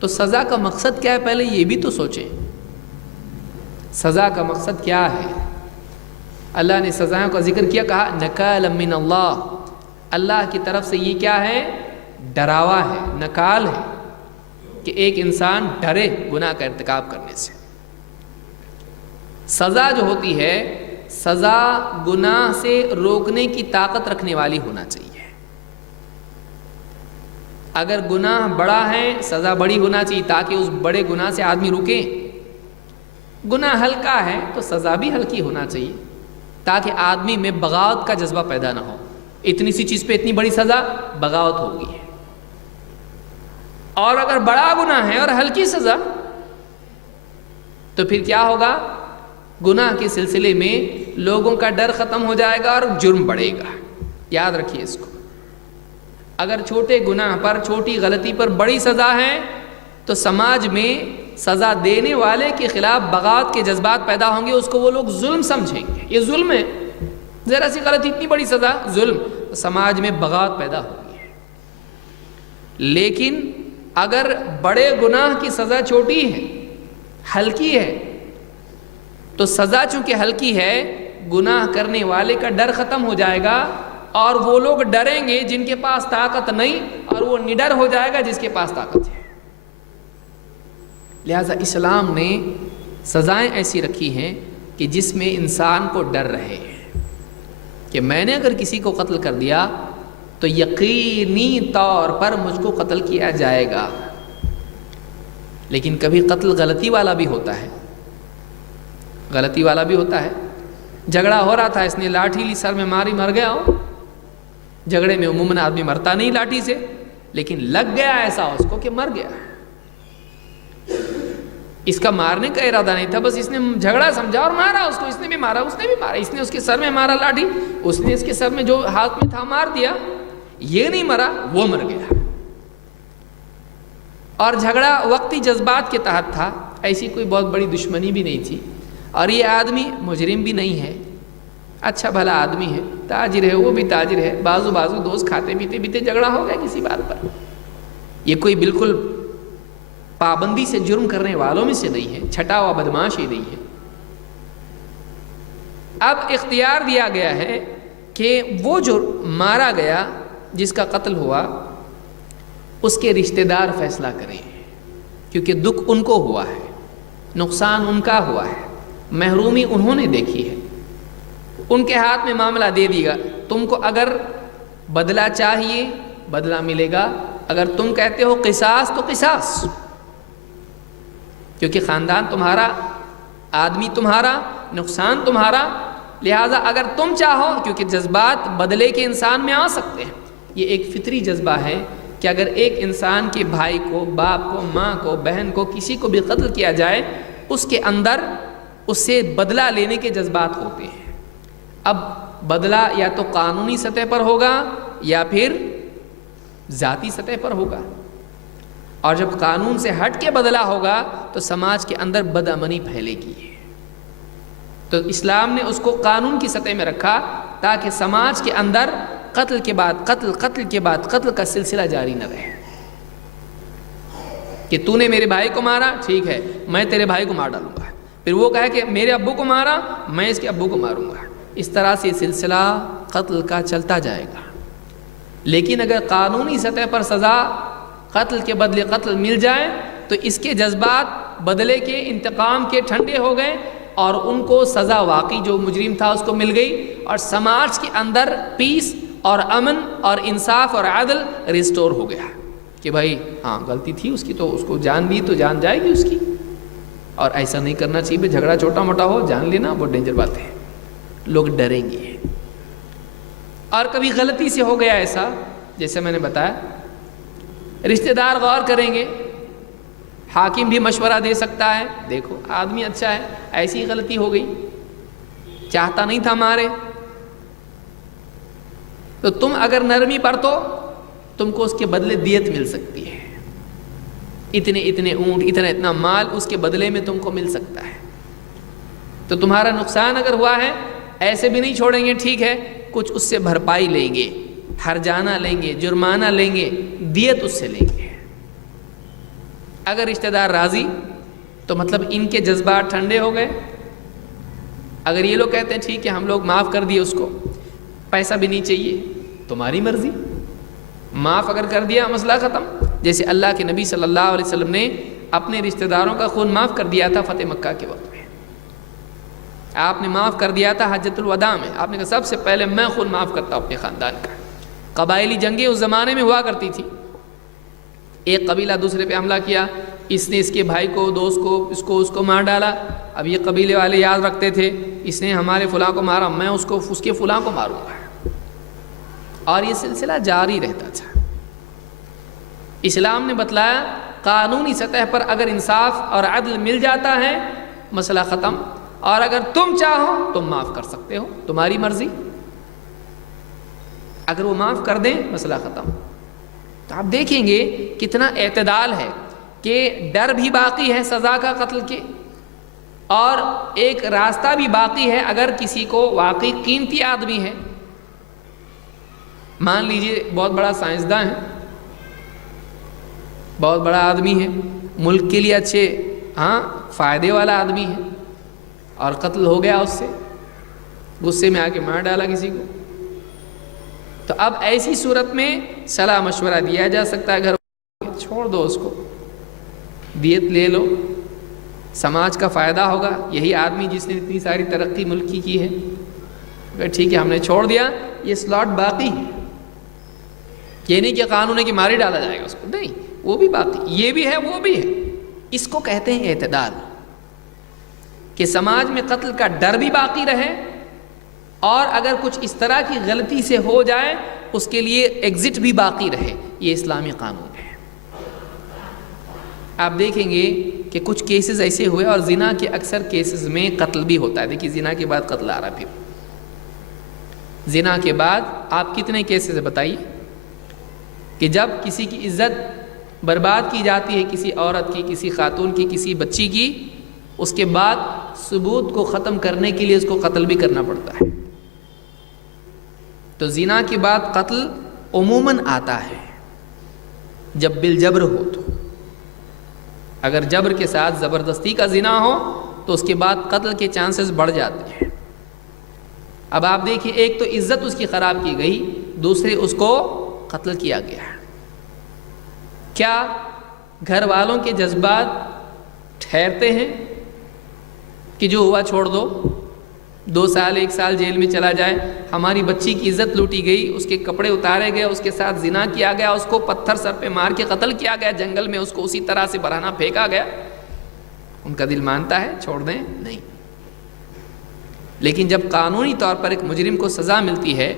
تو سزا کا مقصد کیا ہے، پہلے یہ بھی تو سوچیں. سزا کا مقصد کیا ہے؟ اللہ نے سزاؤں کا ذکر کیا، کہا نکال من اللہ، اللہ کی طرف سے یہ کیا ہے؟ ڈراوا ہے، نکال ہے کہ ایک انسان ڈرے گناہ کا ارتکاب کرنے سے. سزا جو ہوتی ہے، سزا گناہ سے روکنے کی طاقت رکھنے والی ہونا چاہیے. اگر گناہ بڑا ہے سزا بڑی ہونا چاہیے تاکہ اس بڑے گناہ سے آدمی رکے. گناہ ہلکا ہے تو سزا بھی ہلکی ہونا چاہیے تاکہ آدمی میں بغاوت کا جذبہ پیدا نہ ہو. اتنی سی چیز پہ اتنی بڑی سزا، بغاوت ہوگی. اور اگر بڑا گناہ ہے اور ہلکی سزا تو پھر کیا ہوگا؟ گناہ کے سلسلے میں لوگوں کا ڈر ختم ہو جائے گا اور جرم بڑھے گا. یاد رکھیے اس کو. اگر چھوٹے گناہ پر، چھوٹی غلطی پر بڑی سزا ہے تو سماج میں سزا دینے والے کے خلاف بغاوت کے جذبات پیدا ہوں گے. اس کو وہ لوگ ظلم سمجھیں گے، یہ ظلم ہے، ذرا سی غلطی اتنی بڑی سزا، ظلم. سماج میں بغاوت پیدا ہوگی. لیکن اگر بڑے گناہ کی سزا چھوٹی ہے، ہلکی ہے، تو سزا چونکہ ہلکی ہے، گناہ کرنے والے کا ڈر ختم ہو جائے گا اور وہ لوگ ڈریں گے جن کے پاس طاقت نہیں، اور وہ نڈر ہو جائے گا جس کے پاس طاقت ہے. لہذا اسلام نے سزائیں ایسی رکھی ہیں کہ جس میں انسان کو ڈر رہے کہ میں نے اگر کسی کو قتل کر دیا تو یقینی طور پر مجھ کو قتل کیا جائے گا. لیکن کبھی قتل غلطی والا بھی ہوتا ہے، غلطی والا بھی ہوتا ہے. جھگڑا ہو رہا تھا، اس نے لاٹھی لی، سر میں ماری، مر گیا ہو. جھگڑے میں عموماً آدمی مرتا نہیں لاٹھی سے، لیکن لگ گیا ایسا اس کو کہ مر گیا. اس کا مارنے کا ارادہ نہیں تھا، بس اس نے جھگڑا سمجھا اور مارا اس کو. اس نے بھی مارا، اس نے بھی مارا، اس نے اس کے سر میں مارا لاٹھی، اس نے اس کے سر میں جو ہاتھ میں تھا مار دیا. یہ نہیں مرا، وہ مر گیا. اور جھگڑا وقتی جذبات کے تحت تھا، ایسی کوئی بہت بڑی دشمنی بھی نہیں تھی. اور یہ آدمی مجرم بھی نہیں ہے، اچھا بھلا آدمی ہے، تاجر ہے، وہ بھی تاجر ہے، بازو دوست کھاتے پیتے جھگڑا ہو گیا کسی بات پر. یہ کوئی بالکل پابندی سے جرم کرنے والوں میں سے نہیں ہے، چھٹا ہوا بدماش ہی نہیں ہے. اب اختیار دیا گیا ہے کہ وہ جو مارا گیا، جس کا قتل ہوا، اس کے رشتہ دار فیصلہ کریں، کیونکہ دکھ ان کو ہوا ہے، نقصان ان کا ہوا ہے، محرومی انہوں نے دیکھی ہے. ان کے ہاتھ میں معاملہ دے دی گا. تم کو اگر بدلہ چاہیے، بدلہ ملے گا. اگر تم کہتے ہو قصاص تو قصاص، کیونکہ خاندان تمہارا، آدمی تمہارا، نقصان تمہارا. لہٰذا اگر تم چاہو، کیونکہ جذبات بدلے کے انسان میں آ سکتے ہیں، یہ ایک فطری جذبہ ہے کہ اگر ایک انسان کے بھائی کو، باپ کو، ماں کو، بہن کو، کسی کو بھی قتل کیا جائے، اس کے اندر اس سے بدلہ لینے کے جذبات ہوتے ہیں۔ اب بدلہ یا تو قانونی سطح پر ہوگا یا پھر ذاتی سطح پر ہوگا، اور جب قانون سے ہٹ کے بدلہ ہوگا تو سماج کے اندر بدامنی پھیلے گی۔ تو اسلام نے اس کو قانون کی سطح میں رکھا تاکہ سماج کے اندر قتل کے بعد قتل، قتل کے بعد قتل کا سلسلہ جاری نہ رہے، کہ تو نے میرے بھائی کو مارا، ٹھیک ہے میں تیرے بھائی کو مار ڈالوں گا، پھر وہ کہے کہ میرے ابو کو مارا، میں اس کے ابو کو ماروں گا۔ اس طرح سے سلسلہ قتل کا چلتا جائے گا۔ لیکن اگر قانونی سطح پر سزا قتل کے بدلے قتل مل جائے تو اس کے جذبات بدلے کے، انتقام کے ٹھنڈے ہو گئے، اور ان کو سزا واقعی جو مجرم تھا اس کو مل گئی، اور سماج کے اندر پیس اور امن اور انصاف اور عدل ریسٹور ہو گیا کہ بھائی ہاں غلطی تھی اس کی، تو اس کو جان دی تو جان جائے گی اس کی، اور ایسا نہیں کرنا چاہیے۔ جھگڑا چھوٹا موٹا ہو، جان لینا بہت ڈینجر بات ہے، لوگ ڈریں گے۔ اور کبھی غلطی سے ہو گیا ایسا، جیسے میں نے بتایا، رشتہ دار غور کریں گے، حاکم بھی مشورہ دے سکتا ہے، دیکھو آدمی اچھا ہے، ایسی غلطی ہو گئی، چاہتا نہیں تھا مارے، تو تم اگر نرمی برتو تم کو اس کے بدلے دیت مل سکتی ہے، اتنے اتنے اونٹ، اتنا مال اس کے بدلے میں تم کو مل سکتا ہے۔ تو تمہارا نقصان اگر ہوا ہے، ایسے بھی نہیں چھوڑیں گے، ٹھیک ہے کچھ اس سے بھرپائی لیں گے، ہرجانہ لیں گے، جرمانہ لیں گے، دیت اس سے لیں گے۔ اگر رشتہ دار راضی تو مطلب ان کے جذبات ٹھنڈے ہو گئے۔ اگر یہ لوگ کہتے ہیں ٹھیک ہے ہم لوگ معاف کر دیے اس کو، پیسہ بھی نہیں چاہیے، تمہاری مرضی، معاف اگر کر دیا مسئلہ ختم۔ جیسے اللہ کے نبی صلی اللہ علیہ وسلم نے اپنے رشتہ داروں کا خون معاف کر دیا تھا فتح مکہ کے وقت میں، آپ نے معاف کر دیا تھا حجۃ الوداع میں، آپ نے کہا سب سے پہلے میں خون معاف کرتا ہوں اپنے خاندان کا۔ قبائلی جنگیں اس زمانے میں ہوا کرتی تھی، ایک قبیلہ دوسرے پہ حملہ کیا، اس نے اس کے بھائی کو، دوست کو، اس کو مار ڈالا، اب یہ قبیلے والے یاد رکھتے تھے اس نے ہمارے فلاں کو مارا، میں اس کے فلاں کو ماروں گا، اور یہ سلسلہ جاری رہتا تھا۔ اسلام نے بتلایا قانونی سطح پر اگر انصاف اور عدل مل جاتا ہے مسئلہ ختم، اور اگر تم چاہو تم معاف کر سکتے ہو، تمہاری مرضی، اگر وہ معاف کر دیں مسئلہ ختم۔ تو آپ دیکھیں گے کتنا اعتدال ہے کہ ڈر بھی باقی ہے سزا کا قتل کے، اور ایک راستہ بھی باقی ہے اگر کسی کو واقعی قیمتی آدمی ہے، مان لیجئے بہت بڑا سائنسداں ہے، بہت بڑا آدمی ہے، ملک کے لیے اچھے فائدے والا آدمی ہے، اور قتل ہو گیا اس سے، غصے میں آ کے مار ڈالا کسی کو، تو اب ایسی صورت میں صلاح مشورہ دیا جا سکتا ہے، گھر چھوڑ دو اس کو، دیت لے لو، سماج کا فائدہ ہوگا، یہی آدمی جس نے اتنی ساری ترقی ملک کی ہے، اگر ٹھیک ہے ہم نے چھوڑ دیا، یہ سلاٹ باقی ہے، یہ نہیں کہ قانون ہے کہ مار ہی ڈالا جائے گا اس کو، نہیں، وہ بھی باقی، یہ بھی ہے وہ بھی ہے۔ اس کو کہتے ہیں اعتدال، کہ سماج میں قتل کا ڈر بھی باقی رہے، اور اگر کچھ اس طرح کی غلطی سے ہو جائے اس کے لیے ایگزٹ بھی باقی رہے، یہ اسلامی قانون ہے۔ آپ دیکھیں گے کہ کچھ کیسز ایسے ہوئے، اور زنا کے اکثر کیسز میں قتل بھی ہوتا ہے، دیکھیے زنا کے بعد قتل آ رہا، پھر زنا کے بعد آپ کتنے کیسز بتائیے کہ جب کسی کی عزت برباد کی جاتی ہے، کسی عورت کی، کسی خاتون کی، کسی بچی کی، اس کے بعد ثبوت کو ختم کرنے کے لیے اس کو قتل بھی کرنا پڑتا ہے۔ تو زنا کے بعد قتل عموماً آتا ہے جب بالجبر ہو، تو اگر جبر کے ساتھ زبردستی کا زنا ہو تو اس کے بعد قتل کے چانسز بڑھ جاتے ہیں۔ اب آپ دیکھیے، ایک تو عزت اس کی خراب کی گئی، دوسرے اس کو قتل کیا گیا۔ کیا گھر والوں کے جذبات ٹھہرتے ہیں کہ جو ہوا چھوڑ دو، 2 سال 1 سال جیل میں چلا جائے، ہماری بچی کی عزت لوٹی گئی، اس کے کپڑے اتارے گئے، اس کے ساتھ زنا کیا گیا، اس کو پتھر سر پہ مار کے قتل کیا گیا، جنگل میں اس کو اسی طرح سے برہنہ پھینکا گیا، ان کا دل مانتا ہے چھوڑ دیں؟ نہیں۔ لیکن جب قانونی طور پر ایک مجرم کو سزا ملتی ہے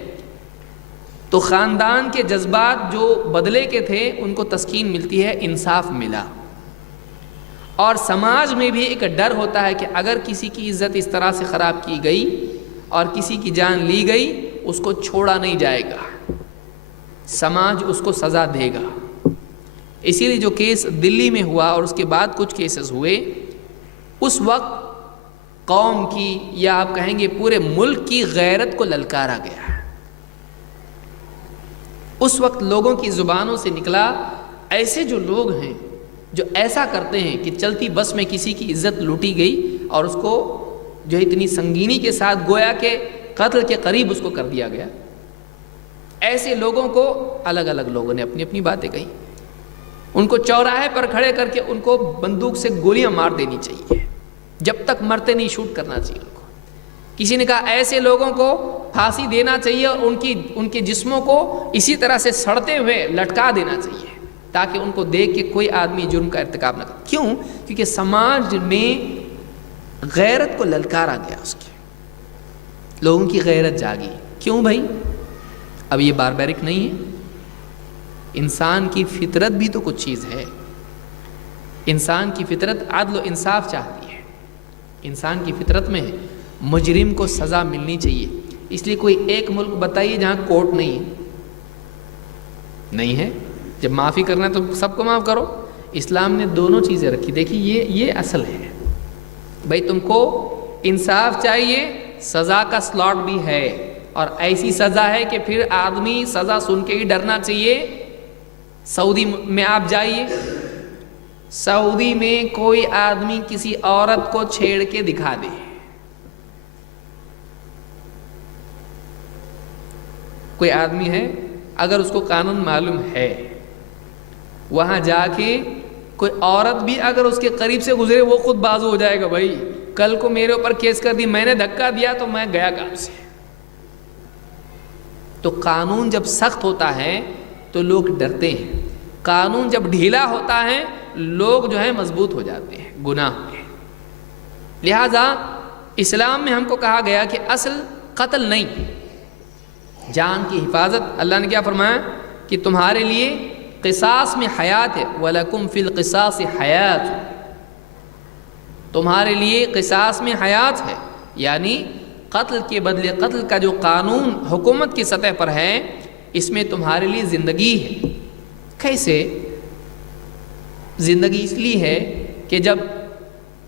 تو خاندان کے جذبات جو بدلے کے تھے ان کو تسکین ملتی ہے، انصاف ملا. اور سماج میں بھی ایک ڈر ہوتا ہے کہ اگر کسی کی عزت اس طرح سے خراب کی گئی اور کسی کی جان لی گئی، اس کو چھوڑا نہیں جائے گا، سماج اس کو سزا دے گا. اسی لیے جو کیس دلی میں ہوا اور اس کے بعد کچھ کیسز ہوئے، اس وقت قوم کی یا آپ کہیں گے پورے ملک کی غیرت کو للکارا گیا. اس وقت لوگوں کی زبانوں سے نکلا، ایسے جو لوگ ہیں جو ایسا کرتے ہیں کہ چلتی بس میں کسی کی عزت لوٹی گئی اور اس کو جو اتنی سنگینی کے ساتھ گویا کہ قتل کے قریب اس کو کر دیا گیا، ایسے لوگوں کو الگ الگ لوگوں نے اپنی اپنی باتیں کہی. ان کو چوراہے پر کھڑے کر کے ان کو بندوق سے گولیاں مار دینی چاہیے، جب تک مرتے نہیں شوٹ کرنا چاہیے ان کو. کسی نے کہا ایسے لوگوں کو پھانسی دینا چاہیے اور ان کے جسموں کو اسی طرح سے سڑتے ہوئے لٹکا دینا چاہیے تاکہ ان کو دیکھ کے کوئی آدمی جرم کا ارتکاب نہ کرے. کیوں؟ کیونکہ سماج میں غیرت کو للکارا گیا، اس کی لوگوں کی غیرت جاگی. کیوں بھائی؟ اب یہ باربیرک نہیں ہے، انسان کی فطرت بھی تو کچھ چیز ہے. انسان کی فطرت عدل و انصاف چاہتی ہے، انسان کی فطرت میں ہے مجرم کو سزا ملنی چاہیے. اس لیے کوئی ایک ملک بتائیے جہاں کورٹ نہیں ہے. جب معافی کرنا ہے تو سب کو معاف کرو. اسلام نے دونوں چیزیں رکھی. دیکھیے یہ اصل ہے بھائی، تم کو انصاف چاہیے، سزا کا سلاٹ بھی ہے، اور ایسی سزا ہے کہ پھر آدمی سزا سن کے ہی ڈرنا چاہیے. سعودی میں آپ جائیے، سعودی میں کوئی آدمی کسی عورت کو چھیڑ کے دکھا دے، کوئی آدمی ہے اگر اس کو قانون معلوم ہے، وہاں جا کے کوئی عورت بھی اگر اس کے قریب سے گزرے وہ خود بازو ہو جائے گا. بھائی کل کو میرے اوپر کیس کر دی، میں نے دھکا دیا تو میں گیا کام سے. تو قانون جب سخت ہوتا ہے تو لوگ ڈرتے ہیں، قانون جب ڈھیلا ہوتا ہے لوگ جو ہے مضبوط ہو جاتے ہیں گناہ میں. لہذا اسلام میں ہم کو کہا گیا کہ اصل قتل نہیں، جان کی حفاظت. اللہ نے کیا فرمایا کہ تمہارے لیے قصاص میں حیات ہے، وَلَكُمْ فِي الْقِصَاصِ حَيَاتٌ، تمہارے لیے قصاص میں حیات ہے، یعنی قتل کے بدلے قتل کا جو قانون حکومت کی سطح پر ہے اس میں تمہارے لیے زندگی ہے. کیسے زندگی؟ اس لیے ہے کہ جب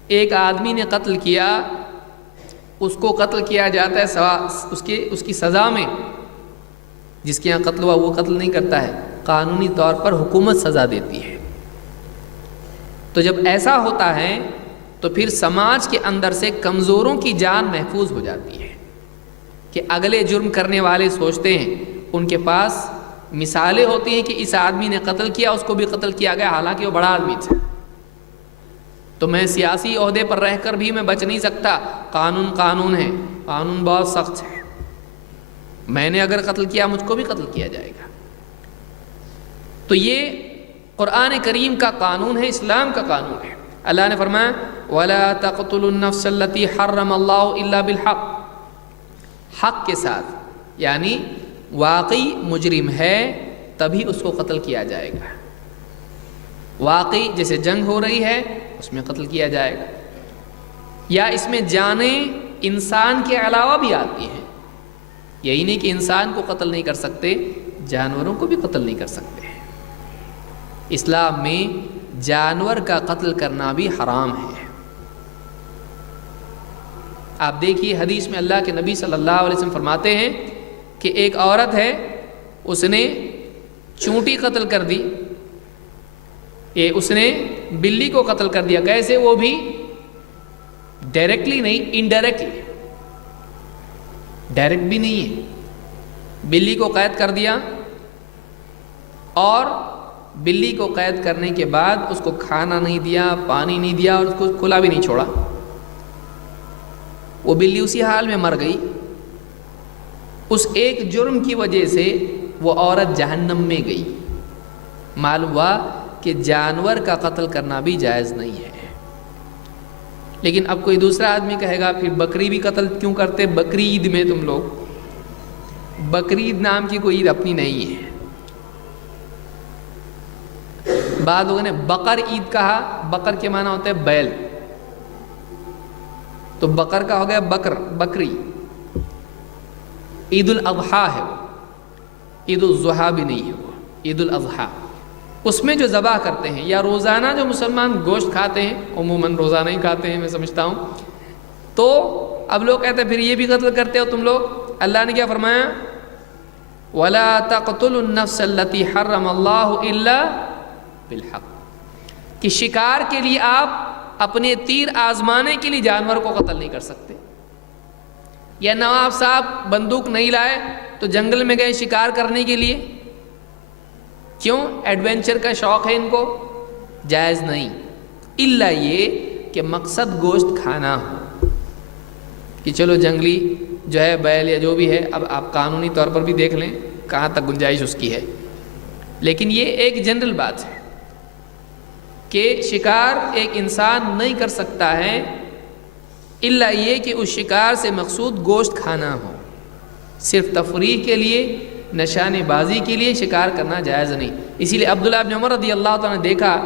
ایک آدمی نے قتل کیا، اس کو قتل کیا جاتا ہے اس کی سزا میں. جس کے یہاں قتل ہوا وہ قتل نہیں کرتا ہے، قانونی طور پر حکومت سزا دیتی ہے. تو جب ایسا ہوتا ہے تو پھر سماج کے اندر سے کمزوروں کی جان محفوظ ہو جاتی ہے کہ اگلے جرم کرنے والے سوچتے ہیں، ان کے پاس مثالیں ہوتی ہیں کہ اس آدمی نے قتل کیا، اس کو بھی قتل کیا گیا حالانکہ وہ بڑا آدمی تھا، تو میں سیاسی عہدے پر رہ کر بھی میں بچ نہیں سکتا. قانون ہے، قانون بہت سخت ہے، میں نے اگر قتل کیا مجھ کو بھی قتل کیا جائے گا. تو یہ قرآن کریم کا قانون ہے، اسلام کا قانون ہے. اللہ نے فرمایا وَلَا تَقْتُلُوا النَّفْسَ الَّتِي حَرَّمَ اللَّهُ إِلَّا بِالْحَقِّ، حق کے ساتھ، یعنی واقعی مجرم ہے تبھی اس کو قتل کیا جائے گا. واقعی جیسے جنگ ہو رہی ہے اس میں قتل کیا جائے گا، یا اس میں جانیں انسان کے علاوہ بھی آتی ہیں. یہی نہیں کہ انسان کو قتل نہیں کر سکتے، جانوروں کو بھی قتل نہیں کر سکتے. اسلام میں جانور کا قتل کرنا بھی حرام ہے. آپ دیکھیے حدیث میں اللہ کے نبی صلی اللہ علیہ وسلم فرماتے ہیں کہ ایک عورت ہے، اس نے چونٹی قتل کر دی، اس نے بلی کو قتل کر دیا. کیسے؟ وہ بھی ڈائریکٹلی نہیں، انڈائریکٹلی. ڈائریکٹ بھی نہیں ہے، بلی کو قید کر دیا، اور بلی کو قید کرنے کے بعد اس کو کھانا نہیں دیا، پانی نہیں دیا، اور اس کو کھلا بھی نہیں چھوڑا. وہ بلی اسی حال میں مر گئی. اس ایک جرم کی وجہ سے وہ عورت جہنم میں گئی. معلوم ہوا کہ جانور کا قتل کرنا بھی جائز نہیں ہے. لیکن اب کوئی دوسرا آدمی کہے گا پھر بکری بھی قتل کیوں کرتے؟ بقرعید میں تم لوگ بقرعید نام کی کوئی عید اپنی نہیں ہے. بعض لوگوں نے بقر عید کہا. بقر کے معنی ہوتا ہے بیل، تو بقر کا ہو گیا بکری. عید الاضحیٰ ہے وہ، عید الضحیٰ بھی نہیں ہے وہ، عید الاضحیٰ. اس میں جو ذبح کرتے ہیں، یا روزانہ جو مسلمان گوشت کھاتے ہیں، عموماً روزانہ ہی کھاتے ہیں میں سمجھتا ہوں، تو اب لوگ کہتے ہیں پھر یہ بھی قتل کرتے ہو تم لوگ. اللہ نے کیا فرمایا؟ وَلَا تَقْتُلُوا النَّفْسَ الَّتِي حَرَّمَ اللَّهُ إِلَّا بِالْحَقِّ، کہ شکار کے لیے آپ اپنے تیر آزمانے کے لیے جانور کو قتل نہیں کر سکتے. یا نواب صاحب بندوق نہیں لائے تو جنگل میں گئے شکار کرنے کے لیے، کیوں؟ ایڈونچر کا شوق ہے ان کو، جائز نہیں. الا یہ کہ مقصد گوشت کھانا ہو، کہ چلو جنگلی جو ہے بیل یا جو بھی ہے، اب آپ قانونی طور پر بھی دیکھ لیں کہاں تک گنجائش اس کی ہے. لیکن یہ ایک جنرل بات ہے کہ شکار ایک انسان نہیں کر سکتا ہے الا یہ کہ اس شکار سے مقصود گوشت کھانا ہو. صرف تفریح کے لیے، نشانے بازی کے لیے شکار کرنا جائز نہیں. اسی لیے عبداللہ بن عمر رضی اللہ تعالیٰ نے دیکھا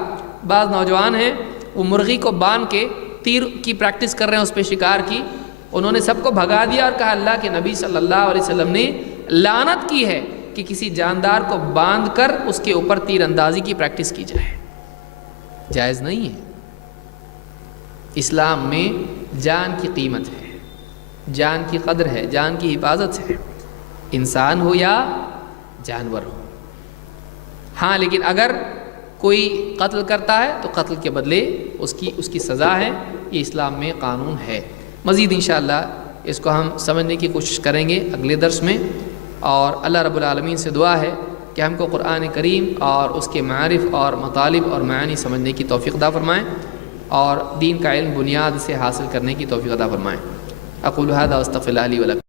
بعض نوجوان ہیں وہ مرغی کو باندھ کے تیر کی پریکٹس کر رہے ہیں اس پہ شکار کی. انہوں نے سب کو بھگا دیا اور کہا اللہ کے نبی صلی اللہ علیہ وسلم نے لعنت کی ہے کہ کسی جاندار کو باندھ کر اس کے اوپر تیر اندازی کی پریکٹس کی جائے. جائز نہیں ہے. اسلام میں جان کی قیمت ہے، جان کی قدر ہے، جان کی حفاظت ہے، انسان ہو یا جانور ہو. ہاں لیکن اگر کوئی قتل کرتا ہے تو قتل کے بدلے اس کی سزا ہے. یہ اسلام میں قانون ہے. مزید انشاءاللہ اس کو ہم سمجھنے کی کوشش کریں گے اگلے درس میں. اور اللہ رب العالمین سے دعا ہے کہ ہم کو قرآن کریم اور اس کے معارف اور مطالب اور معانی سمجھنے کی توفیق عطا فرمائیں، اور دین کا علم بنیاد سے حاصل کرنے کی توفیق عطا فرمائیں. اقول هذا واستغفر الله لي ولكم.